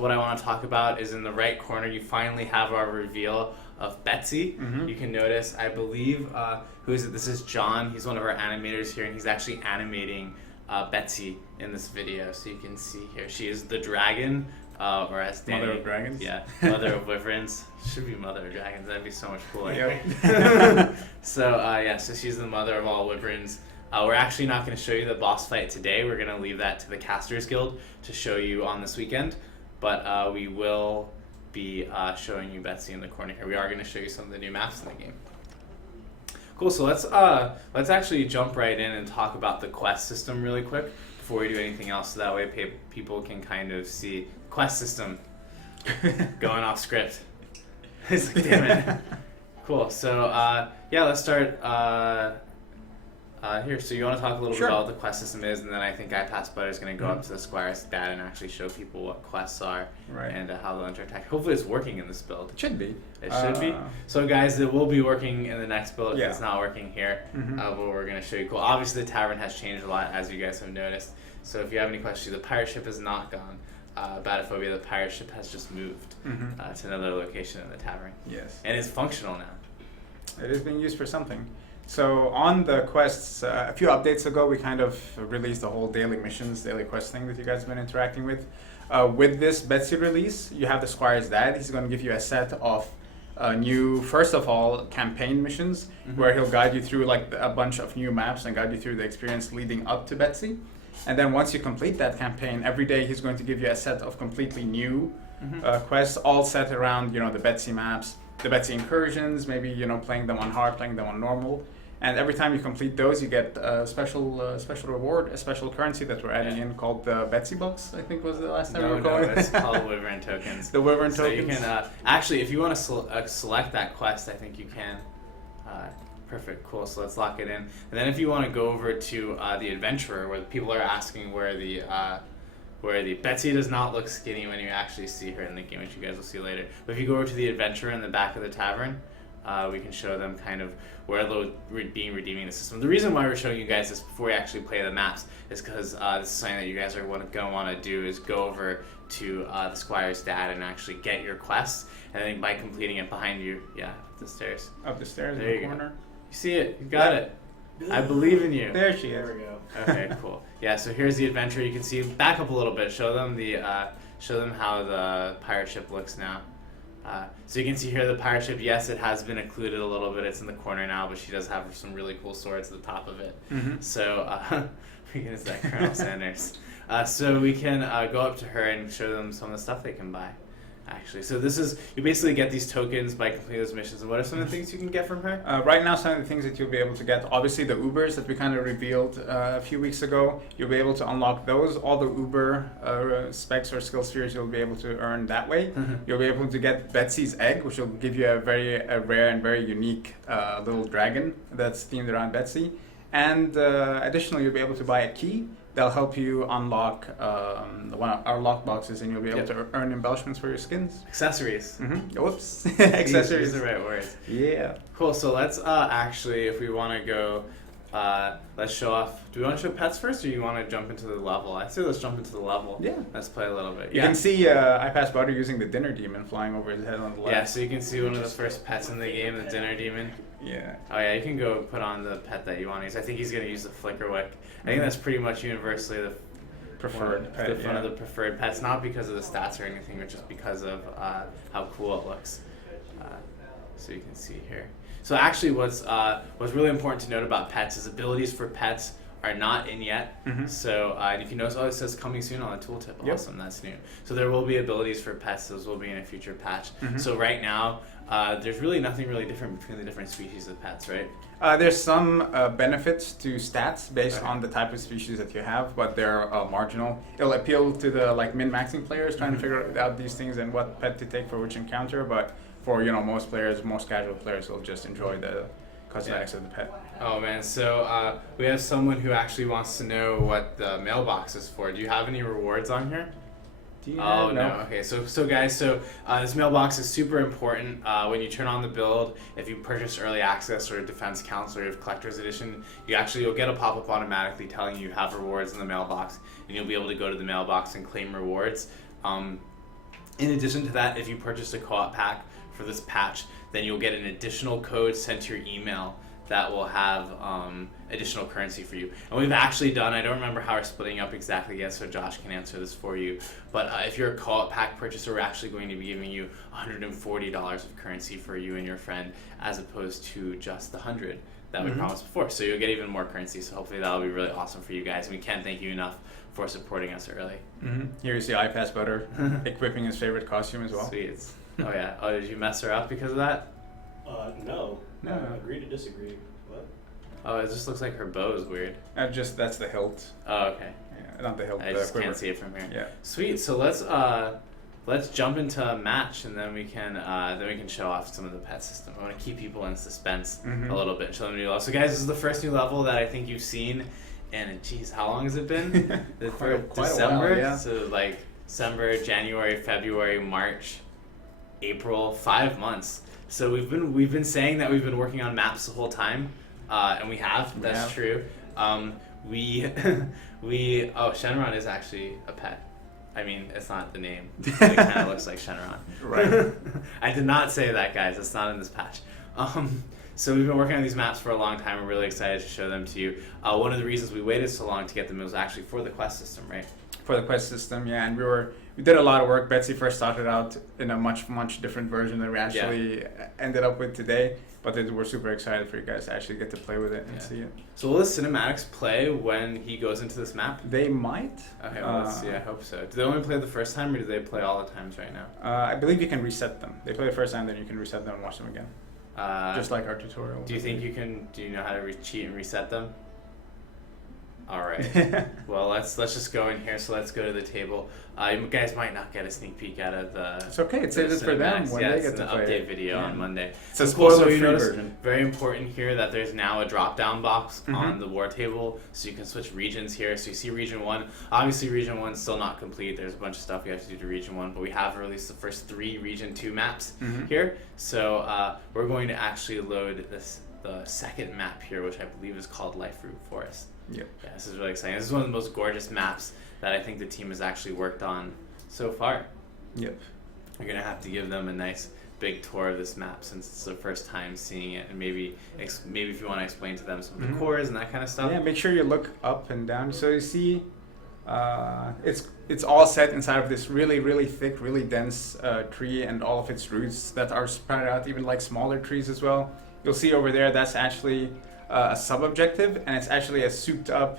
what I want to talk about is in the right corner, you finally have our reveal of Betsy. You can notice, I believe, who is it? This is John. He's one of our animators here, and he's actually animating Betsy in this video. So you can see here, she is the dragon, or as Danny, Mother of dragons? Yeah, mother of wyverns. Should be mother of dragons. That'd be so much cooler. Yep. So she's the mother of all wyverns. We're actually not going to show you the boss fight today. We're going to leave that to the Casters Guild to show you on this weekend. But we will be showing you Betsy in the corner here. We are going to show you some of the new maps in the game. Cool. So let's actually jump right in and talk about the quest system really quick before we do anything else. So that way people can kind of see quest system going off script. It's like, damn it. Cool. So yeah, let's start. Here, so you want to talk a little bit about what the quest system is, and then I think iPassbutter is going to go up to the Squire's dad and actually show people what quests are and how they'll interact. Hopefully it's working in this build. It should be. It should be. So guys, it will be working in the next build if it's not working here, but we're going to show you. Cool. Obviously the tavern has changed a lot, as you guys have noticed. So if you have any questions, the pirate ship is not gone. Batophobia, the pirate ship has just moved to another location in the tavern. Yes. And it's functional now. It is being used for something. So on the quests, a few updates ago, we kind of released the whole daily missions, daily quest thing that you guys have been interacting with. With this Betsy release, you have the Squire's dad. He's going to give you a set of new, first of all, campaign missions, where he'll guide you through like a bunch of new maps and guide you through the experience leading up to Betsy. And then once you complete that campaign, every day he's going to give you a set of completely new quests, all set around, the Betsy maps, the Betsy incursions, maybe, playing them on hard, playing them on normal. And every time you complete those, you get a special reward, a special currency that we're adding in called the Betsy Bucks, I think was the last time we were calling it. No, it's called Wyvern Tokens. The Wyvern Tokens. So you can, actually, if you want to select that quest, I think you can. Perfect, cool, so let's lock it in. And then if you want to go over to the Adventurer, where people are asking where the Betsy does not look skinny when you actually see her in the game, which you guys will see later. But if you go over to the Adventurer in the back of the tavern, we can show them kind of where they'll be redeeming the system. The reason why we're showing you guys this before we actually play the maps is because this is something that you guys are going to want to do, is go over to the Squire's dad and actually get your quests. And I think by completing it behind you, up the stairs. Up the stairs there in the corner. You see it. You got it. I believe in you. There she is. There we go. Okay, cool. Yeah, so here's the adventure. You can see, back up a little bit. Show them how the pirate ship looks now. So you can see here the pirate ship. Yes, it has been occluded a little bit. It's in the corner now, but she does have some really cool swords at the top of it. So we can, is that Colonel Sanders? So we can go up to her and show them some of the stuff they can buy. Actually, so this is, you basically get these tokens by completing those missions. And what are some of the things you can get from her? Right now, some of the things that you'll be able to get, obviously the Ubers that we kind of revealed a few weeks ago, you'll be able to unlock those. All the Uber specs or skill spheres you'll be able to earn that way. You'll be able to get Betsy's egg, which will give you a very rare and very unique little dragon that's themed around Betsy. And additionally, you'll be able to buy a key. They'll help you unlock one of our lock boxes, and you'll be able to earn embellishments for your skins. Accessories. Whoops. Accessories. These are the right words. Yeah. Cool, so let's actually, if we want to go, let's show off. Do we want to show pets first, or do you want to jump into the level? I'd say let's jump into the level. Yeah. Let's play a little bit. You can see iPassbutter using the dinner demon flying over his head on the left. Yeah, so you can see one of the first pets in the game, the dinner demon. Yeah. Oh yeah, you can go put on the pet that you want to use. I think he's going to use the flicker wick. I think that's pretty much universally the preferred pet. One of the preferred pets, not because of the stats or anything, but just because of how cool it looks. So you can see here. So actually, what's really important to note about pets is abilities for pets are not in yet. So if you notice, it says coming soon on the tooltip. Awesome, that's new. So there will be abilities for pets. Those will be in a future patch. So right now, there's really nothing really different between the different species of pets, right? There's some benefits to stats based on the type of species that you have, but they're marginal. It'll appeal to the min-maxing players trying to figure out these things and what pet to take for which encounter. But for most players, most casual players will just enjoy the cosmetics of the pet. Oh man, so we have someone who actually wants to know what the mailbox is for. Do you have any rewards on here? Oh no. Okay, so guys, this mailbox is super important. When you turn on the build, if you purchase early access or defense council or collector's edition, you'll get a pop-up automatically telling you have rewards in the mailbox, and you'll be able to go to the mailbox and claim rewards. In addition to that, if you purchase a co-op pack for this patch, then you'll get an additional code sent to your email that will have additional currency for you. And we've actually done, I don't remember how we're splitting up exactly yet, so Josh can answer this for you, but if you're a co-op pack purchaser, we're actually going to be giving you $140 of currency for you and your friend, as opposed to just the 100 that we promised before. So you'll get even more currency, so hopefully that'll be really awesome for you guys. And we can't thank you enough for supporting us early. Here you see iPass Butter equipping his favorite costume as well. Sweet. Oh yeah. Oh, did you mess her up because of that? No. No. Agree to disagree. What? Oh, it just looks like her bow is weird. That's the hilt. Oh, okay. Yeah, not the hilt. I the just quiver. can't see it from here. Yeah. Sweet. So let's jump into a match, and then we can show off some of the pet system. I want to keep people in suspense a little bit and show them new level. So guys, this is the first new level that I think you've seen. And geez, how long has it been? For quite December. a while, yeah. So like December, January, February, March, April, 5 months. So we've been saying that we've been working on maps the whole time, and we have. That's true. Shenron is actually a pet. I mean, it's not the name. It kind of looks like Shenron. Right. I did not say that, guys. It's not in this patch. So we've been working on these maps for a long time. We're really excited to show them to you. One of the reasons we waited so long to get them was actually for the quest system, right? For the quest system, yeah, and we did a lot of work. Betsy first started out in a much different version than we actually ended up with today. But we're super excited for you guys to actually get to play with it and see it. So will the cinematics play when he goes into this map? They might. Okay, well, let's see. I hope so. Do they only play the first time, or do they play all the times right now? I believe you can reset them. They play the first time, then you can reset them and watch them again. Just like our tutorial. Do you think you can? Do you know how to cheat and reset them? All right. Well, let's just go in here. So let's go to the table. You guys might not get a sneak peek out of the. It's okay. It's it for them when they get to play. It's an update video on Monday. It's a spoiler-free notice, version. very important here that there's now a drop-down box on the war table, so you can switch regions here. So you see Region 1. Obviously, Region 1's still not complete. There's a bunch of stuff you have to do to Region 1, but we have released the first 3 Region 2 maps here. So we're going to actually load the second map here, which I believe is called Life Root Forest. Yep. Yeah, this is really exciting. This is one of the most gorgeous maps that I think the team has actually worked on so far. Yep. You're gonna have to give them a nice big tour of this map since it's their first time seeing it, and maybe if you want to explain to them some of the cores and that kind of stuff. Yeah, make sure you look up and down. So you see, it's all set inside of this really thick, really dense tree, and all of its roots that are spread out, even like smaller trees as well. You'll see over there that's actually a sub-objective, and it's actually a souped-up,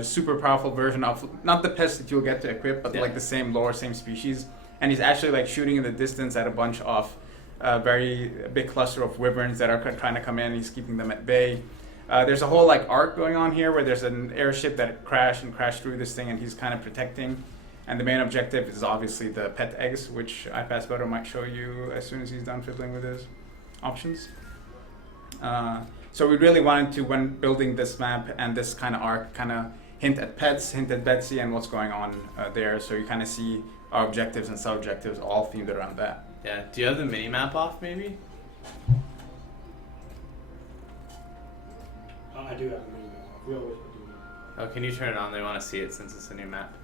super powerful version of not the pest that you'll get to equip, but like the same lore, same species. And he's actually like shooting in the distance at a bunch of very big cluster of wyverns that are trying to come in. He's keeping them at bay. There's a whole like arc going on here where there's an airship that crashed through this thing, and he's kind of protecting. And the main objective is obviously the pet eggs, which iPass Butter might show you as soon as he's done fiddling with his options. So we really wanted to, when building this map and this kind of arc, kind of hint at pets, hint at Betsy and what's going on there. So you kind of see our objectives and sub-objectives all themed around that. Yeah. Do you have the mini map off, maybe? I do have a mini map. We always do. Oh, can you turn it on? They want to see it since it's a new map.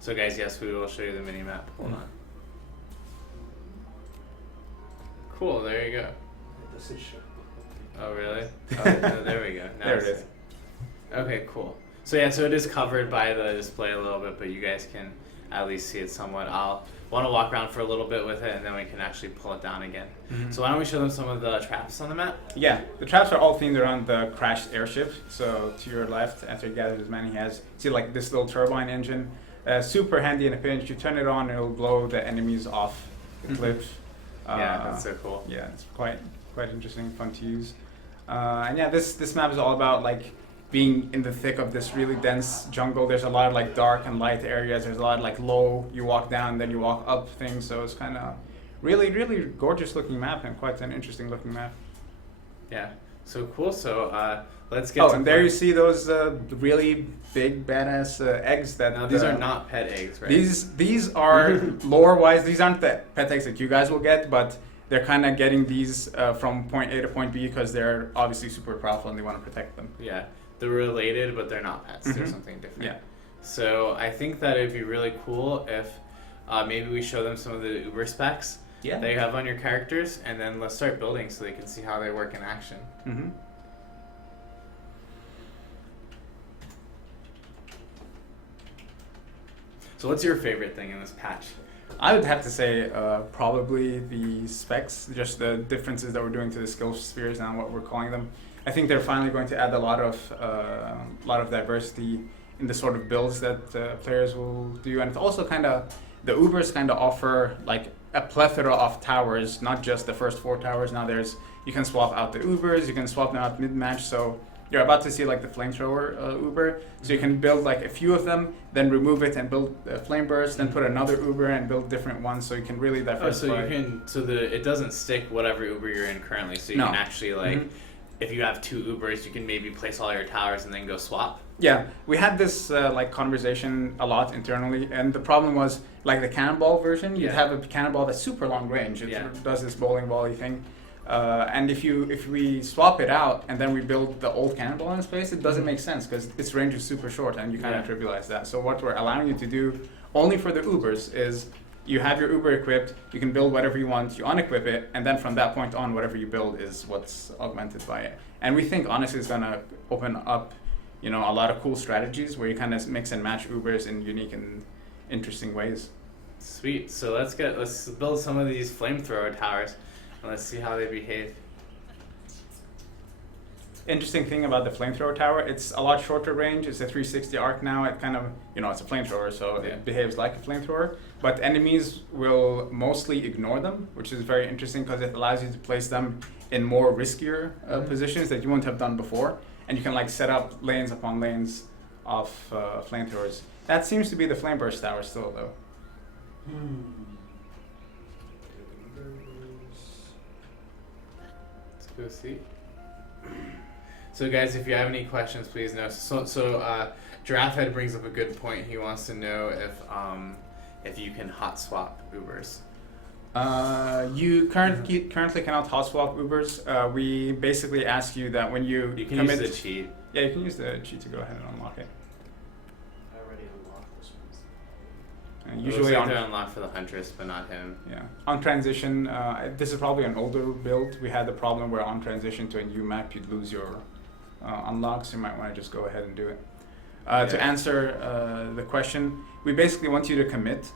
So guys, yes, we will show you the mini map. Hold on. Cool. There you go. This is show. Oh really? Oh, no, there we go. Now There it is. Okay, cool. So yeah, so it is covered by the display a little bit, but you guys can at least see it somewhat. I'll want to walk around for a little bit with it, and then we can actually pull it down again. So why don't we show them some of the traps on the map? Yeah, the traps are all themed around the crashed airship. So to your left, after he gathers his men, he has, see like this little turbine engine. Super handy in a pinch. You turn it on, it'll blow the enemies off the cliff. Yeah, that's so cool. Yeah, it's quite interesting, fun to use. And yeah, this map is all about like being in the thick of this really dense jungle. There's a lot of like dark and light areas. There's a lot of like low, you walk down, then you walk up things. So it's kind of really gorgeous looking map and quite an interesting looking map. Yeah, so cool. So let's get. Oh, and there you see those really big badass eggs that. Now these are not pet eggs, right? These are lore wise. These aren't the pet eggs that you guys will get, but they're kind of getting these from point A to point B because they're obviously super powerful and they want to protect them. Yeah, they're related, but they're not pets. They're something different. Yeah. So I think that it'd be really cool if maybe we show them some of the Uber specs that you have on your characters, and then let's start building so they can see how they work in action. Mm-hmm. So what's your favorite thing in this patch? I would have to say probably the specs, just the differences that we're doing to the skill spheres and what we're calling them. I think they're finally going to add a lot of diversity in the sort of builds that players will do, and it's also kind of, the Ubers kind of offer like a plethora of towers, not just the first 4 towers. Now you can swap out the Ubers, you can swap them out mid-match, so you're about to see like the flamethrower Uber, so you can build like a few of them, then remove it and build a flame burst, then put another Uber and build different ones, so you can really diversify. It doesn't stick whatever Uber you're in currently, so you can actually like, if you have 2 Ubers, you can maybe place all your towers and then go swap. Yeah, we had this like conversation a lot internally, and the problem was like the cannonball version. You'd have a cannonball that's super long range. It does this bowling volley thing, and if we swap it out and then we build the old cannonball in space, it doesn't make sense because its range is super short, and you kind of trivialize that. So what we're allowing you to do only for the Ubers is you have your Uber equipped, you can build whatever you want, you unequip it, and then from that point on, whatever you build is what's augmented by it. And we think honestly it's gonna open up, a lot of cool strategies where you kind of mix and match Ubers in unique and interesting ways. Sweet. So let's build some of these flamethrower towers, and let's see how they behave. Interesting thing about the flamethrower tower, it's a lot shorter range. It's a 360 arc now. It kind of, it's a flamethrower, so it behaves like a flamethrower. But enemies will mostly ignore them, which is very interesting because it allows you to place them in more riskier positions that you wouldn't have done before. And you can like set up lanes upon lanes of flamethrowers. That seems to be the flame burst tower still, though. Let's go see. So guys, if you have any questions, please know. So Giraffe Head brings up a good point. He wants to know if you can hot swap Ubers. You currently cannot hot swap Ubers. We basically ask you that when you can commit, use the cheat. Yeah, you can use the cheat to go ahead and unlock it. I already unlocked this one. Usually they're unlocked for the Huntress, but not him. Yeah, on transition, this is probably an older build. We had the problem where on transition to a new map, you'd lose your unlocks. You might want to just go ahead and do it. To answer the question, we basically want you to commit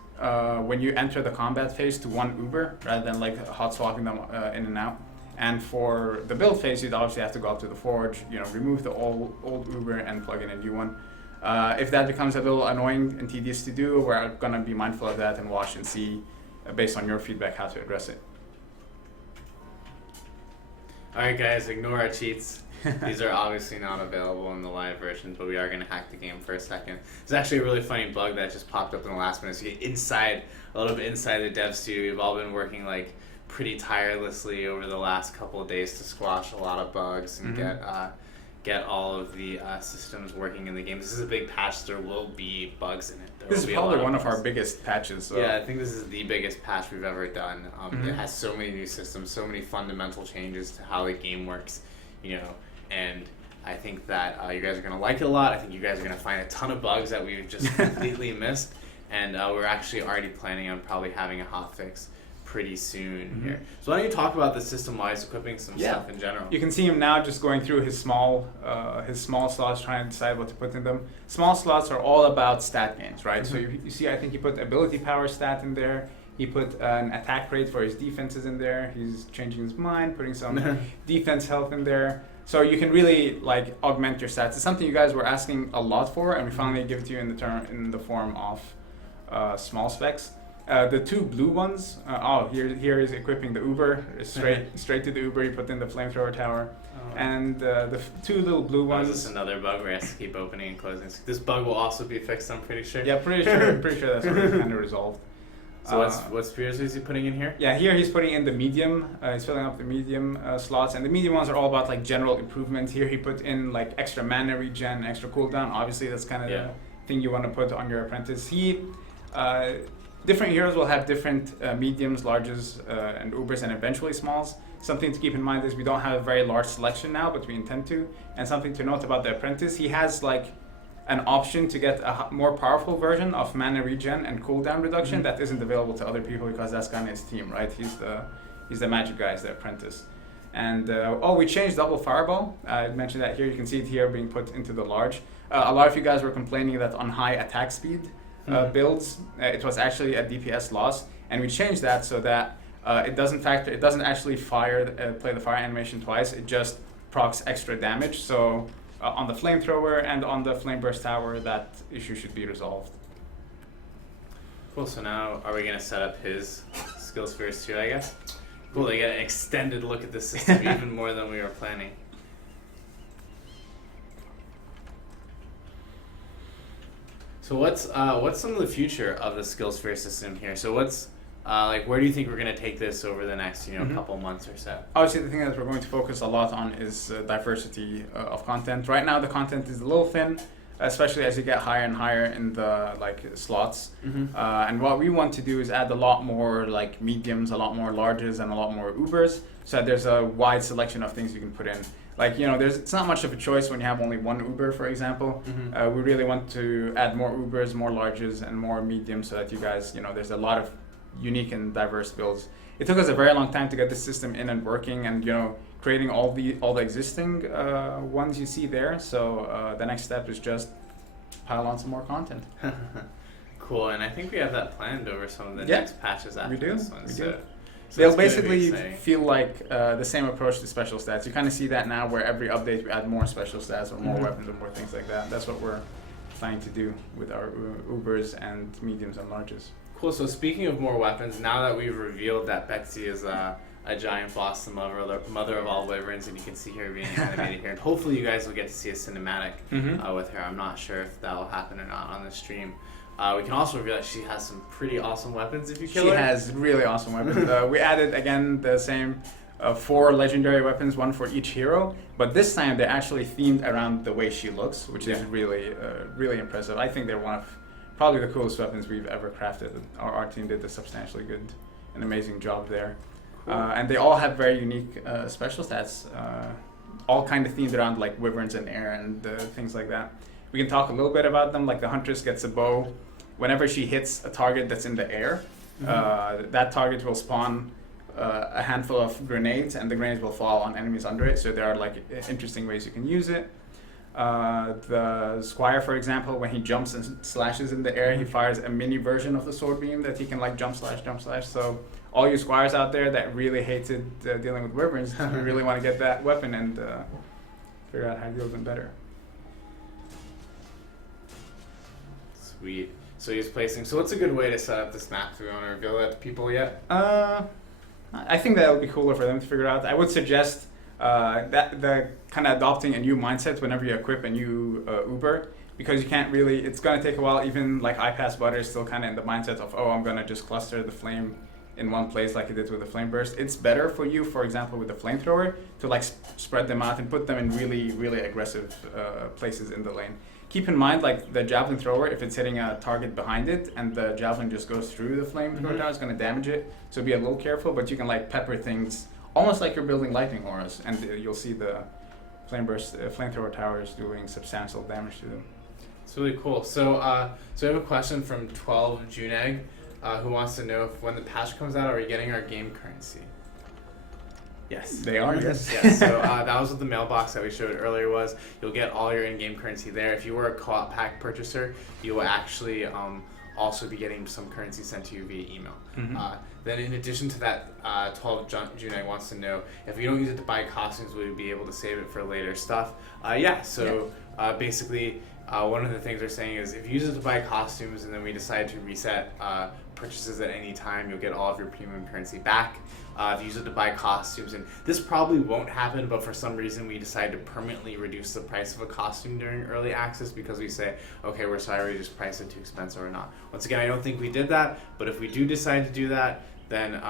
when you enter the combat phase to one Uber rather than like hot swapping them in and out. And for the build phase, you'd obviously have to go up to the forge, remove the old Uber and plug in a new one. If that becomes a little annoying and tedious to do, we're gonna be mindful of that and watch and see, based on your feedback, how to address it. All right, guys, ignore our cheats. These are obviously not available in the live version, but we are going to hack the game for a second. It's actually a really funny bug that just popped up in the last minute. So you get a little bit inside the dev studio. We've all been working like pretty tirelessly over the last couple of days to squash a lot of bugs and get all of the systems working in the game. This is a big patch. There will be bugs in it. This is probably one of our biggest patches. So. Yeah, I think this is the biggest patch we've ever done. It has so many new systems, so many fundamental changes to how the game works, and I think that you guys are going to like it a lot. I think you guys are going to find a ton of bugs that we've just completely missed, and we're actually already planning on probably having a hotfix pretty soon here. So why don't you talk about the system-wise equipping some stuff in general? You can see him now just going through his small slots, trying to decide what to put in them. Small slots are all about stat gains, right? So you see, I think he put ability power stat in there. He put an attack rate for his defenses in there. He's changing his mind, putting some defense health in there. So you can really like augment your stats. It's something you guys were asking a lot for, and we finally give it to you in the form of small specs. The 2 blue ones. Here is equipping the Uber straight to the Uber. You put in the flamethrower tower, and the 2 little blue ones. Is this another bug where he has to keep opening and closing? This bug will also be fixed. I'm pretty sure. Yeah, pretty sure that's already kind of resolved. So what spheres is he putting in here? Yeah, here he's putting in the medium. He's filling up the medium slots, and the medium ones are all about like general improvements. Here he put in like extra mana regen, extra cooldown. Obviously, that's kind of the thing you want to put on your apprentice. Different heroes will have different mediums, larges, and Ubers, and eventually smalls. Something to keep in mind is we don't have a very large selection now, but we intend to. And something to note about the apprentice, he has like an option to get a more powerful version of mana regen and cooldown reduction that isn't available to other people because that's kind of his team, right? He's the magic guy, he's the apprentice. And we changed double fireball. I mentioned that here. You can see it here being put into the large. A lot of you guys were complaining that on high attack speed builds, it was actually a DPS loss, and we changed that so that it doesn't actually play the fire animation twice. It just procs extra damage. So on the flamethrower and on the flame burst tower, that issue should be resolved. Cool. So now, are we gonna set up his skill spheres too? I guess. Cool. They get an extended look at the system, even more than we were planning. So what's some of the future of the skill sphere system here? So what's where do you think we're gonna take this over the next couple months or so? Obviously, the thing that we're going to focus a lot on is diversity of content. Right now, the content is a little thin, especially as you get higher and higher in the slots. And what we want to do is add a lot more mediums, a lot more larges, and a lot more Ubers, so that there's a wide selection of things you can put in. It's not much of a choice when you have only one Uber, for example. We really want to add more Ubers, more larges, and more mediums, so that you guys, there's a lot of unique and diverse builds. It took us a very long time to get the system in and working, and creating all the existing ones you see there. So the next step is just pile on some more content. Cool, and I think we have that planned over some of the next patches after this one. So they'll basically feel like the same approach to special stats. You kind of see that now, where every update we add more special stats or more weapons or more things like that. That's what we're planning to do with our Ubers and mediums and larges. Cool. So speaking of more weapons, now that we've revealed that Betsy is a giant boss, the mother of all wyverns, and you can see her being animated here, and hopefully you guys will get to see a cinematic with her. I'm not sure if that will happen or not on the stream. We can also reveal that she has some pretty awesome weapons if you kill her. She has really awesome weapons. We added, again, the same 4 legendary weapons, one for each hero, but this time they're actually themed around the way she looks, which is really impressive. I think they're one of probably the coolest weapons we've ever crafted. Our team did a substantially good and amazing job there. Cool. And they all have very unique special stats, all kind of themed around wyverns and air and things like that. We can talk a little bit about them. The Huntress gets a bow. Whenever she hits a target that's in the air, that target will spawn a handful of grenades, and the grenades will fall on enemies under it. So there are interesting ways you can use it. The Squire, for example, when he jumps and slashes in the air, he fires a mini version of the sword beam that he can jump slash. So all you Squires out there that really hated dealing with wyverns, you really want to get that weapon and figure out how to deal with them better. Sweet. So he's placing. So what's a good way to set up this map? Do we want to reveal that to people yet? I think that would be cooler for them to figure out. I would suggest that the kind of adopting a new mindset whenever you equip a new Uber, because you can't really. It's going to take a while. Even I Pass Butter is still kind of in the mindset of, I'm going to just cluster the flame in one place like it did with the flame burst. It's better for you, for example, with the flamethrower, to spread them out and put them in really, really aggressive places in the lane. Keep in mind, the javelin thrower, if it's hitting a target behind it and the javelin just goes through the flamethrower tower, it's going to damage it. So be a little careful, but you can pepper things almost like you're building lightning auras, and you'll see the flamethrower towers doing substantial damage to them. It's really cool. So, I have a question from 12 Juneg, who wants to know if when the patch comes out, are we getting our game currency? Yes. They are, yes. Yes. So that was what the mailbox that we showed earlier was. You'll get all your in-game currency there. If you were a co-op pack purchaser, you will actually also be getting some currency sent to you via email. Then in addition to that, 12 Junai wants to know, if you don't use it to buy costumes, will you be able to save it for later stuff? Basically, one of the things they're saying is if you use it to buy costumes and then we decide to reset purchases at any time, you'll get all of your premium currency back. If you use it to buy costumes, and this probably won't happen, but for some reason we decide to permanently reduce the price of a costume during early access because we say, okay, we're sorry, we just priced it too expensive or not. Once again, I don't think we did that, but if we do decide to do that, then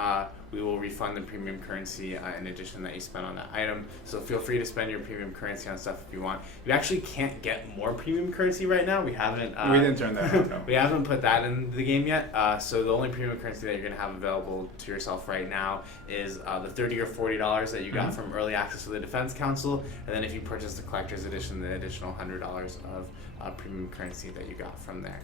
we will refund the premium currency in addition that you spent on that item. So feel free to spend your premium currency on stuff if you want. You actually can't get more premium currency right now. We haven't. We didn't turn that on. No. We haven't put that in the game yet. So the only premium currency that you're going to have available to yourself right now is the $30 or $40 that you got from early access to the Defense Council, and then if you purchase the collector's edition, the additional $100 of premium currency that you got from there.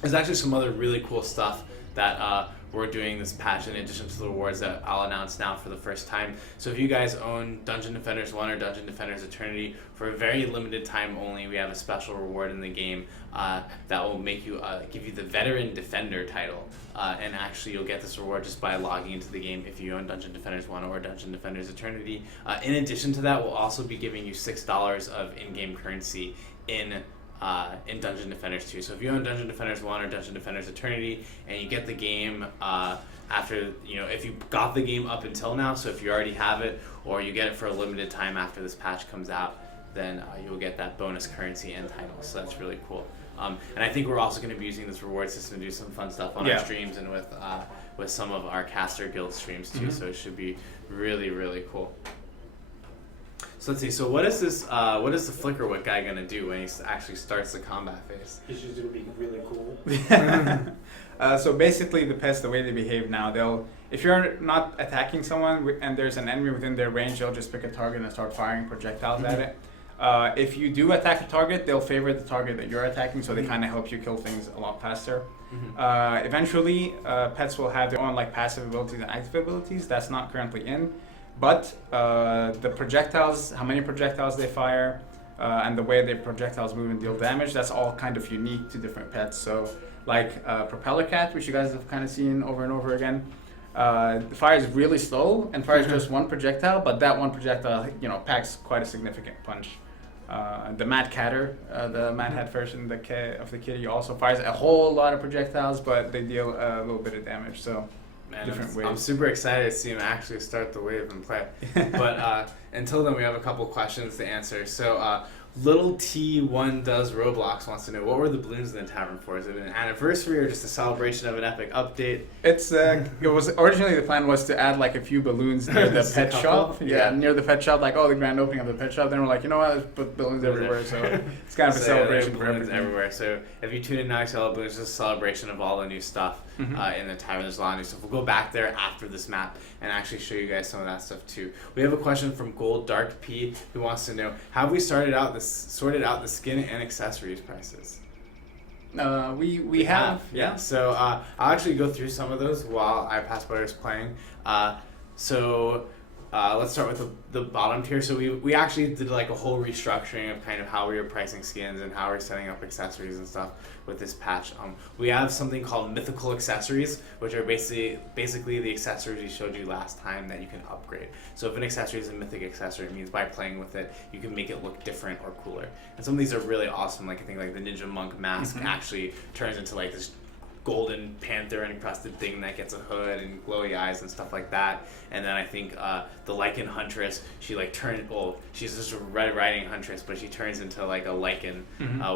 There's actually some other really cool stuff that we're doing this patch in addition to the rewards that I'll announce now for the first time. So if you guys own Dungeon Defenders 1 or Dungeon Defenders Eternity, for a very limited time only, we have a special reward in the game that will make you give you the Veteran Defender title. And actually you'll get this reward just by logging into the game if you own Dungeon Defenders 1 or Dungeon Defenders Eternity. In addition to that, we'll also be giving you $6 of in-game currency in Dungeon Defenders 2. So if you own Dungeon Defenders 1 or Dungeon Defenders Eternity and you get the game after, if you got the game up until now, so if you already have it or you get it for a limited time after this patch comes out, then you'll get that bonus currency and title. So that's really cool. And I think we're also going to be using this reward system to do some fun stuff on our streams and with some of our caster guild streams too. So it should be really, really cool. So let's see. So what is this? What is the flicker wick guy gonna do when he actually starts the combat phase? It's just gonna be really cool. So basically, the pets, the way they behave now, if you're not attacking someone and there's an enemy within their range, they'll just pick a target and start firing projectiles at it. If you do attack a target, they'll favor the target that you're attacking, so they kind of help you kill things a lot faster. Eventually, pets will have their own passive abilities and active abilities. That's not currently in. But the projectiles, how many projectiles they fire, and the way their projectiles move and deal damage, that's all kind of unique to different pets. So Propeller Cat, which you guys have kind of seen over and over again, fires really slow and fires just one projectile, but that one projectile packs quite a significant punch. The Mad Catter, the Mad Hat version of the kitty, also fires a whole lot of projectiles, but they deal a little bit of damage. So. Man, I'm super excited to see him actually start the wave and play. But until then, we have a couple questions to answer. So Little T1 Does Roblox wants to know, what were the balloons in the tavern for? Is it an anniversary or just a celebration of an epic update? It's it was originally the plan was to add a few balloons near the pet shop. Yeah, near the pet shop, the grand opening of the pet shop. Then we're like, you know what, let's put balloons everywhere. So it's kind of a celebration for everything. Everywhere. So if you tune in now, you see all the balloons. It's a celebration of all the new stuff in the tavern. There's a lot of new stuff. We'll go back there after this map and actually show you guys some of that stuff too. We have a question from Gold Dark P who wants to know, have we sorted out the skin and accessories prices? We have. Yeah. So I'll actually go through some of those while iPassport is playing. Let's start with the bottom tier. So we actually did a whole restructuring of kind of how we were pricing skins and how we're setting up accessories and stuff with this patch. We have something called mythical accessories, which are basically the accessories we showed you last time that you can upgrade. So if an accessory is a mythic accessory, it means by playing with it, you can make it look different or cooler. And some of these are really awesome. I think the Ninja Monk mask actually turns into this golden panther encrusted thing that gets a hood and glowy eyes and stuff like that. And then I think the Lycan Huntress, she she's just a Red Riding Huntress, but she turns into a Lycan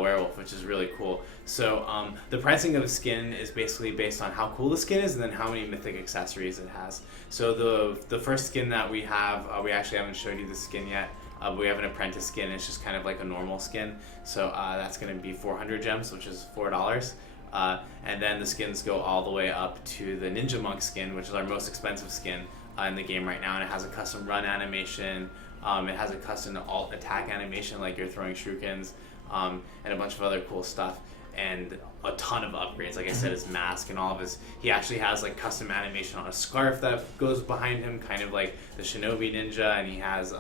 werewolf, which is really cool. So the pricing of a skin is basically based on how cool the skin is and then how many mythic accessories it has. So the first skin that we have, we actually haven't showed you the skin yet. But we have an apprentice skin. It's just kind of like a normal skin. So that's going to be 400 gems, which is $4. And then the skins go all the way up to the Ninja Monk skin, which is our most expensive skin in the game right now. And it has a custom run animation. It has a custom alt attack animation like you're throwing shurikens, and a bunch of other cool stuff. And a ton of upgrades. Like I said, his mask and all of his... He actually has custom animation on a scarf that goes behind him, kind of like the Shinobi Ninja. And he has...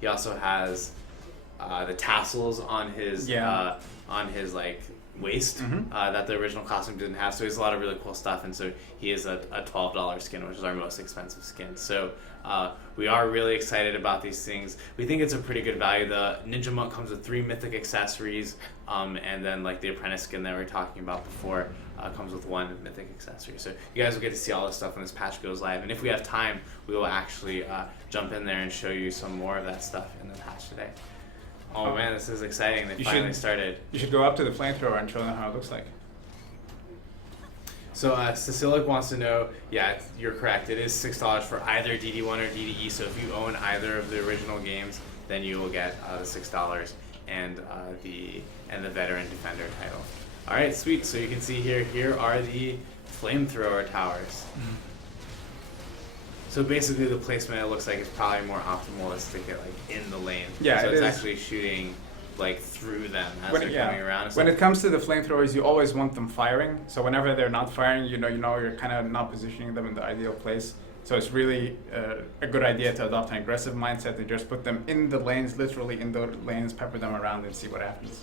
he also has the tassels on his... waist that the original costume didn't have. So he has a lot of really cool stuff, and so he is a $12 skin, which is our most expensive skin. So we are really excited about these things. We think it's a pretty good value. The Ninja Monk comes with 3 mythic accessories, and then the apprentice skin that we were talking about before comes with 1 mythic accessory. So you guys will get to see all this stuff when this patch goes live, and if we have time, we will actually jump in there and show you some more of that stuff in the patch today. Oh man, this is exciting. They finally started. You should go up to the flamethrower and show them how it looks like. So Cecilic wants to know, yeah, you're correct. It is $6 for either DD1 or DDE. So if you own either of the original games, then you will get the $6 and the Veteran Defender title. All right, sweet. So you can see here are the flamethrower towers. So basically, the placement, it looks like, is probably more optimal to stick it like in the lane. Yeah, so it it's is. actually shooting like through them as they're coming around. When it comes to the flamethrowers, you always want them firing. So whenever they're not firing, you know you're kind of not positioning them in the ideal place. So it's really a good idea to adopt an aggressive mindset and just put them in the lanes, literally in the lanes, pepper them around and see what happens.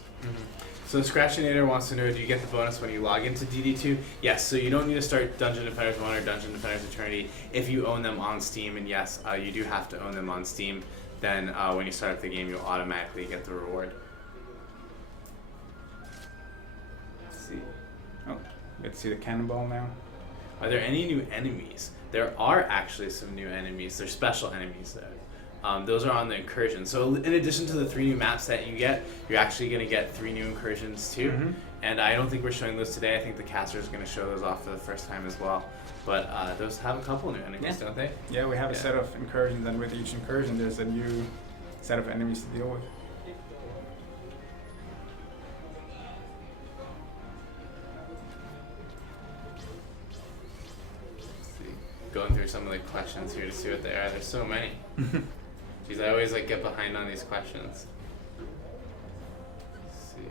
So Scratchinator wants to know, do you get the bonus when you log into DD2? Yes, so you don't need to start Dungeon Defenders 1 or Dungeon Defenders Eternity if you own them on Steam, and yes, you do have to own them on Steam. Then when you start up the game, you'll automatically get the reward. Let's see. Oh, get to see the cannonball now. Are there any new enemies? There are actually some new enemies. They're special enemies, though. Those are on the incursion. So in addition to the 3 new maps that you get, you're actually going to get 3 new incursions too. And I don't think we're showing those today. I think the caster is going to show those off for the first time as well. But those have a couple new enemies, don't they? Yeah, we have a set of incursions, and with each incursion, there's a new set of enemies to deal with. Let's see. Going through some of the questions here to see what they are. There's so many. Jeez, I always get behind on these questions. Let's see.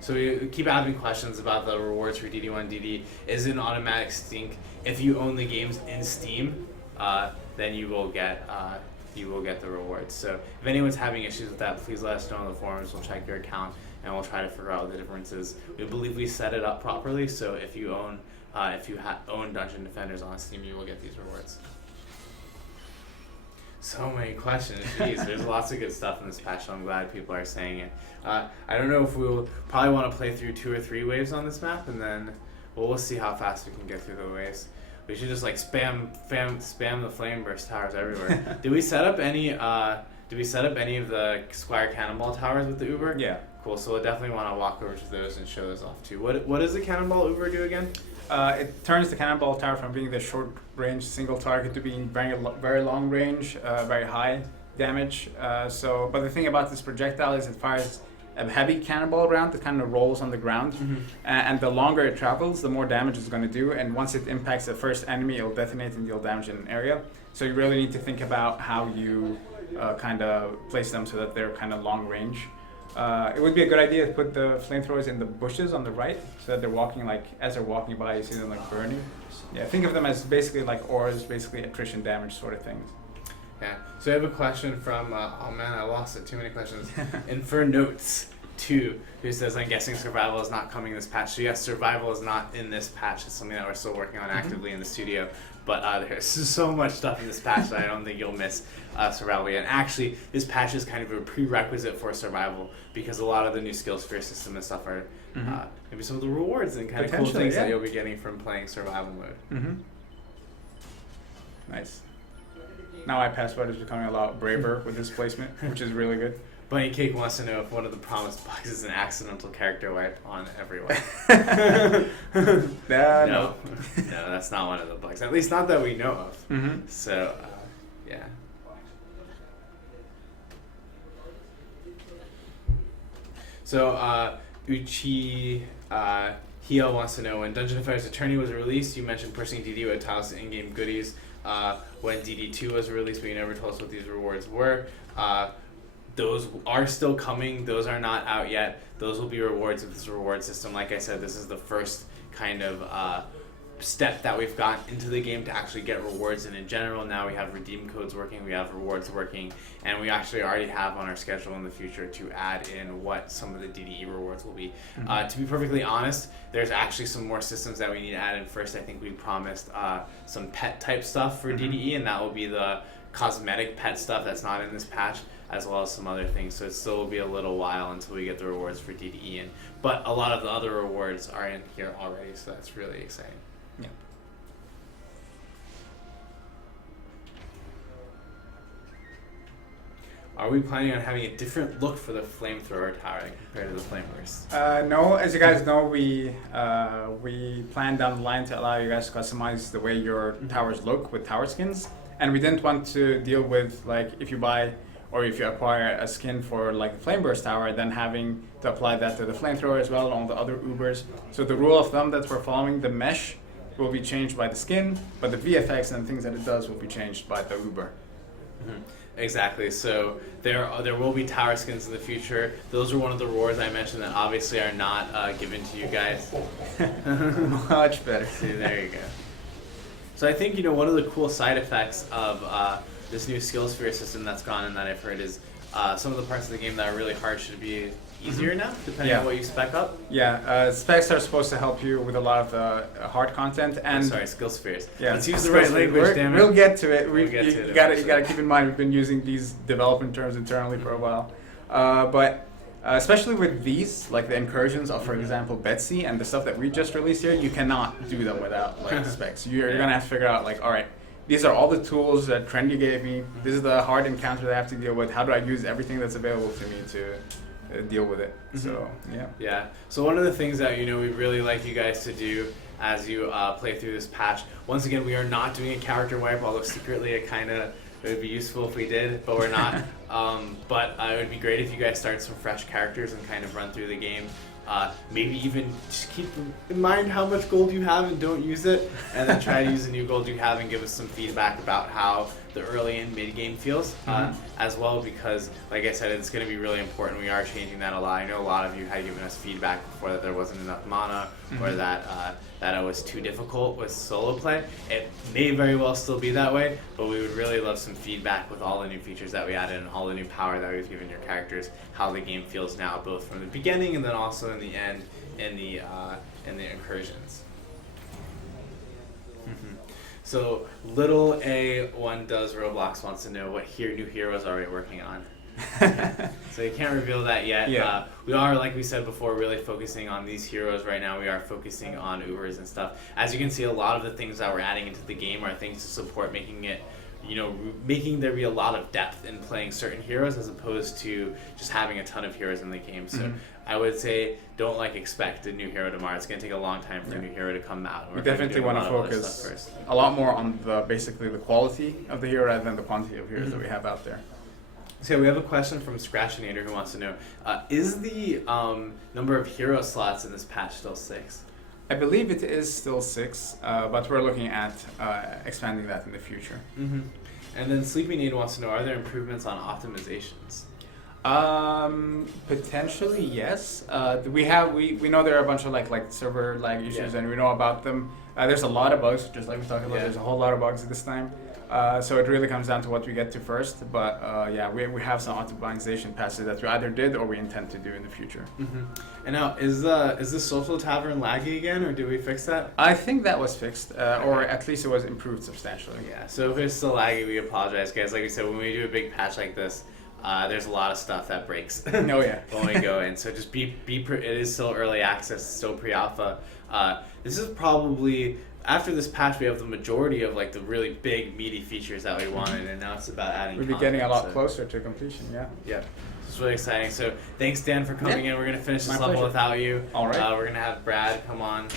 So we keep having questions about the rewards for DD1, DD. Is it an automatic sync? If you own the games in Steam, then you will get the rewards. So if anyone's having issues with that, please let us know in the forums. We'll check your account and we'll try to figure out what the difference is. We believe we set it up properly, so if you own Dungeon Defenders on Steam, you will get these rewards. So many questions, jeez. There's lots of good stuff in this patch, so I'm glad people are saying it. I don't know if we'll probably want to play through 2 or 3 waves on this map, and then we'll see how fast we can get through the waves. We should just like spam the flame burst towers everywhere. Did we set up any of the Squire Cannonball towers with the Uber? Yeah. Cool. So we'll definitely want to walk over to those and show those off too. What does the Cannonball Uber do again? It turns the cannonball tower from being the short range single target to being very long range, very high damage. But the thing about this projectile is it fires a heavy cannonball round that kind of rolls on the ground, and the longer it travels, the more damage it's going to do. And once it impacts the first enemy, it'll detonate and deal damage in an area. So you really need to think about how you kind of place them so that they're kind of long range. It would be a good idea to put the flamethrowers in the bushes on the right, so that they're walking, like, as they're walking by, you see them like burning. Yeah, think of them as basically like auras, basically attrition damage sort of things. Yeah. So I have a question from, oh man, I lost it. Too many questions. And for notes 2, who says, I'm guessing survival is not coming this patch. So yes, survival is not in this patch. It's something that we're still working on actively in the studio. But there's so much stuff in this patch that I don't think you'll miss survival yet. And actually, this patch is kind of a prerequisite for survival, because a lot of the new skill sphere system and stuff are maybe some of the rewards and kind of cool things that you'll be getting from playing survival mode. Nice. Now iPassword is becoming a lot braver with this placement, which is really good. Bunny Cake wants to know if one of the promised bugs is an accidental character wipe on everyone. No, that's not one of the bugs. At least not that we know of. So, yeah. So, Uchi Hio wants to know, when Dungeon Defenders Eternity was released, you mentioned pushing DD with tiles to in-game goodies. When DD2 was released, but you never told us what these rewards were. Those are still coming. Those are not out yet. Those will be rewards of this reward system. Like I said, this is the first kind of step that we've got into the game to actually get rewards. And in general, now we have redeem codes working, we have rewards working, and we actually already have on our schedule in the future to add in what some of the DDE rewards will be. To be perfectly honest, there's actually some more systems that we need to add in first. I think we promised some pet type stuff for DDE, and that will be the cosmetic pet stuff that's not in this patch, as well as some other things. So it still will be a little while until we get the rewards for DDE in. But a lot of the other rewards are in here already, so that's really exciting. Yeah. are we planning on having a different look for the flamethrower tower compared to the flame burst? No, as you guys know, we planned down the line to allow you guys to customize the way your towers look with tower skins, and we didn't want to deal with like if you buy or if you acquire a skin for like the flame burst tower, then having to apply that to the flamethrower as well on the other Ubers. So the rule of thumb that we're following, the mesh will be changed by the skin, but the VFX and things that it does will be changed by the Uber. Mm-hmm. Exactly. So there will be tower skins in the future. Those are one of the rewards I mentioned that obviously are not given to you guys. Much better. See, there you go. So I think one of the cool side effects of this new skill sphere system that's gone in that I've heard is some of the parts of the game that are really hard should be easier now, depending on what you spec up. Yeah, specs are supposed to help you with a lot of the hard content and. Sorry, skill spheres. Yeah, let's use the right language. Damn it. We'll get to it. You gotta keep in mind we've been using these development terms internally for a while, but especially with these, like the incursions of, for example, Betsy and the stuff that we just released here, you cannot do them without like specs. You're gonna have to figure out like, all right, these are all the tools that Trendy gave me. This is the hard encounter that I have to deal with. How do I use everything that's available to me to deal with it? So yeah. So one of the things that we really like you guys to do as you play through this patch, once again, we are not doing a character wipe, although secretly it would be useful if we did, but we're not. But it would be great if you guys start some fresh characters and kind of run through the game. Maybe even just keep in mind how much gold you have and don't use it, and then try to use the new gold you have and give us some feedback about how the early and mid game feels as well, because like I said, it's going to be really important. We are changing that a lot. I know a lot of you had given us feedback before that there wasn't enough mana or that it was too difficult with solo play. It may very well still be that way, but we would really love some feedback with all the new features that we added and all the new power that we've given your characters, how the game feels now, both from the beginning and then also in the end in the incursions. So little A1 does Roblox wants to know what new heroes are we working on. So you can't reveal that yet. Yeah. We are, like we said before, really focusing on these heroes right now. We are focusing on Ubers and stuff. As you can see, a lot of the things that we're adding into the game are things to support making it, making there be a lot of depth in playing certain heroes as opposed to just having a ton of heroes in the game. So I would say don't expect a new hero tomorrow. It's going to take a long time for a new hero to come out. We definitely want to focus a lot more on basically the quality of the hero rather than the quantity of heroes that we have out there. So we have a question from Scratchinator who wants to know, is the number of hero slots in this patch still 6? I believe it is still 6, but we're looking at expanding that in the future. And then Sleeping Aid wants to know, are there improvements on optimizations? Potentially, yes. We know there are a bunch of like server lag issues, and we know about them. There's a lot of bugs, just like we talked about. There's a whole lot of bugs this time. So it really comes down to what we get to first. But we have some optimization passes that we either did or we intend to do in the future. And now, is the social tavern laggy again, or did we fix that? I think that was fixed, or at least it was improved substantially. Yeah. So if it's still laggy, we apologize, guys. Like we said, when we do a big patch like this, there's a lot of stuff that breaks. Oh yeah. When we go in, so just it is still early access, still pre-alpha. This is probably, after this patch, we have the majority of like the really big meaty features that we wanted, and now it's about adding. We'll be getting a lot closer to completion. Yeah. Yeah. It's really exciting. So thanks, Dan, for coming in. We're gonna finish this level pleasure. without you. All right. We're gonna have Brad come on.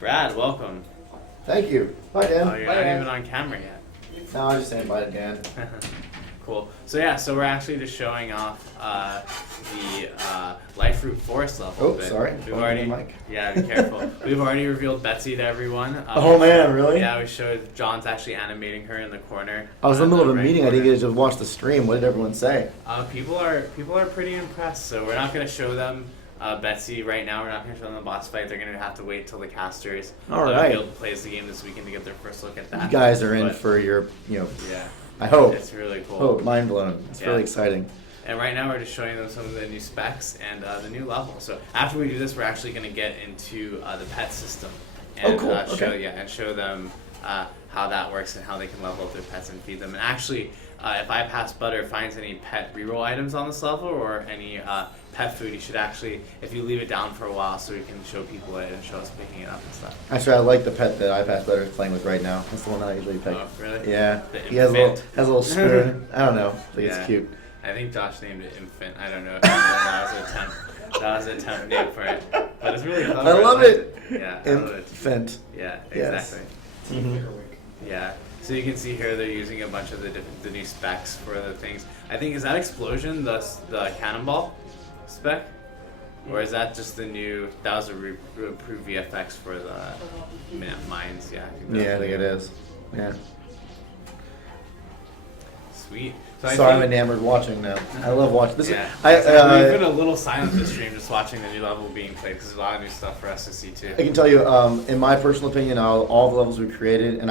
Brad, welcome. Thank you. Bye, Dan. Oh, you're Bye, not Dan. even on camera yet. No, I just saying bye to Dan. Cool. So yeah, so we're actually just showing off the Life Root Forest level. Oh, sorry. We've already, mic. yeah, be careful. We've already revealed Betsy to everyone. Oh man, really? Yeah, we showed John's actually animating her in the corner. I was in the middle of a right meeting. I corner. didn't get to just watch the stream. What did everyone say? People are pretty impressed. So we're not going to show them Betsy right now. We're not going to show them the boss fight. They're going to have to wait till the casters Guild plays the game this weekend to get their first look at that. You guys are in for your, Yeah. I hope. It's really cool. Oh, mind blown. It's really exciting. And right now we're just showing them some of the new specs and the new level. So after we do this, we're actually going to get into the pet system and cool. Okay. show them how that works and how they can level up their pets and feed them. And actually, if I Pass Butter finds any pet reroll items on this level or any pet food, you should actually, if you leave it down for a while so we can show people it and show us picking it up and stuff. Actually, I like the pet that iPass Better is playing with right now. That's the one that I usually pick. Oh, really? Yeah. The He has a infant. little spoon. I don't know. I think Yeah. it's cute. I think Josh named it Infant. I don't know if that was an attempt name for it. But it's really clever. I love it. Yeah, I love it. Infant. Yeah, Yes. exactly. Mhm. Yeah. So you can see here they're using a bunch of the new specs for the things. I think, is that Explosion the Cannonball spec? Or is that just the new, that was a improved VFX for the mines? Yeah. Yeah, I think it is. Yeah. Sweet. So Sorry, I'm enamored watching now. I love watching this. Yeah. We've We've been a little silent this stream, just watching the new level being played, because there's a lot of new stuff for us to see too. I can tell you, in my personal opinion, all the levels we created, and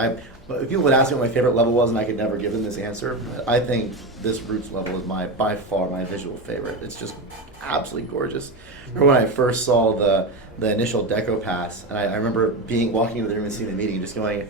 if people would ask me what my favorite level was, and I could never give them this answer, I think this Roots level is by far my visual favorite. It's just absolutely gorgeous. Remember when I first saw the initial deco pass, and I remember walking into the room and seeing the meeting, and just going,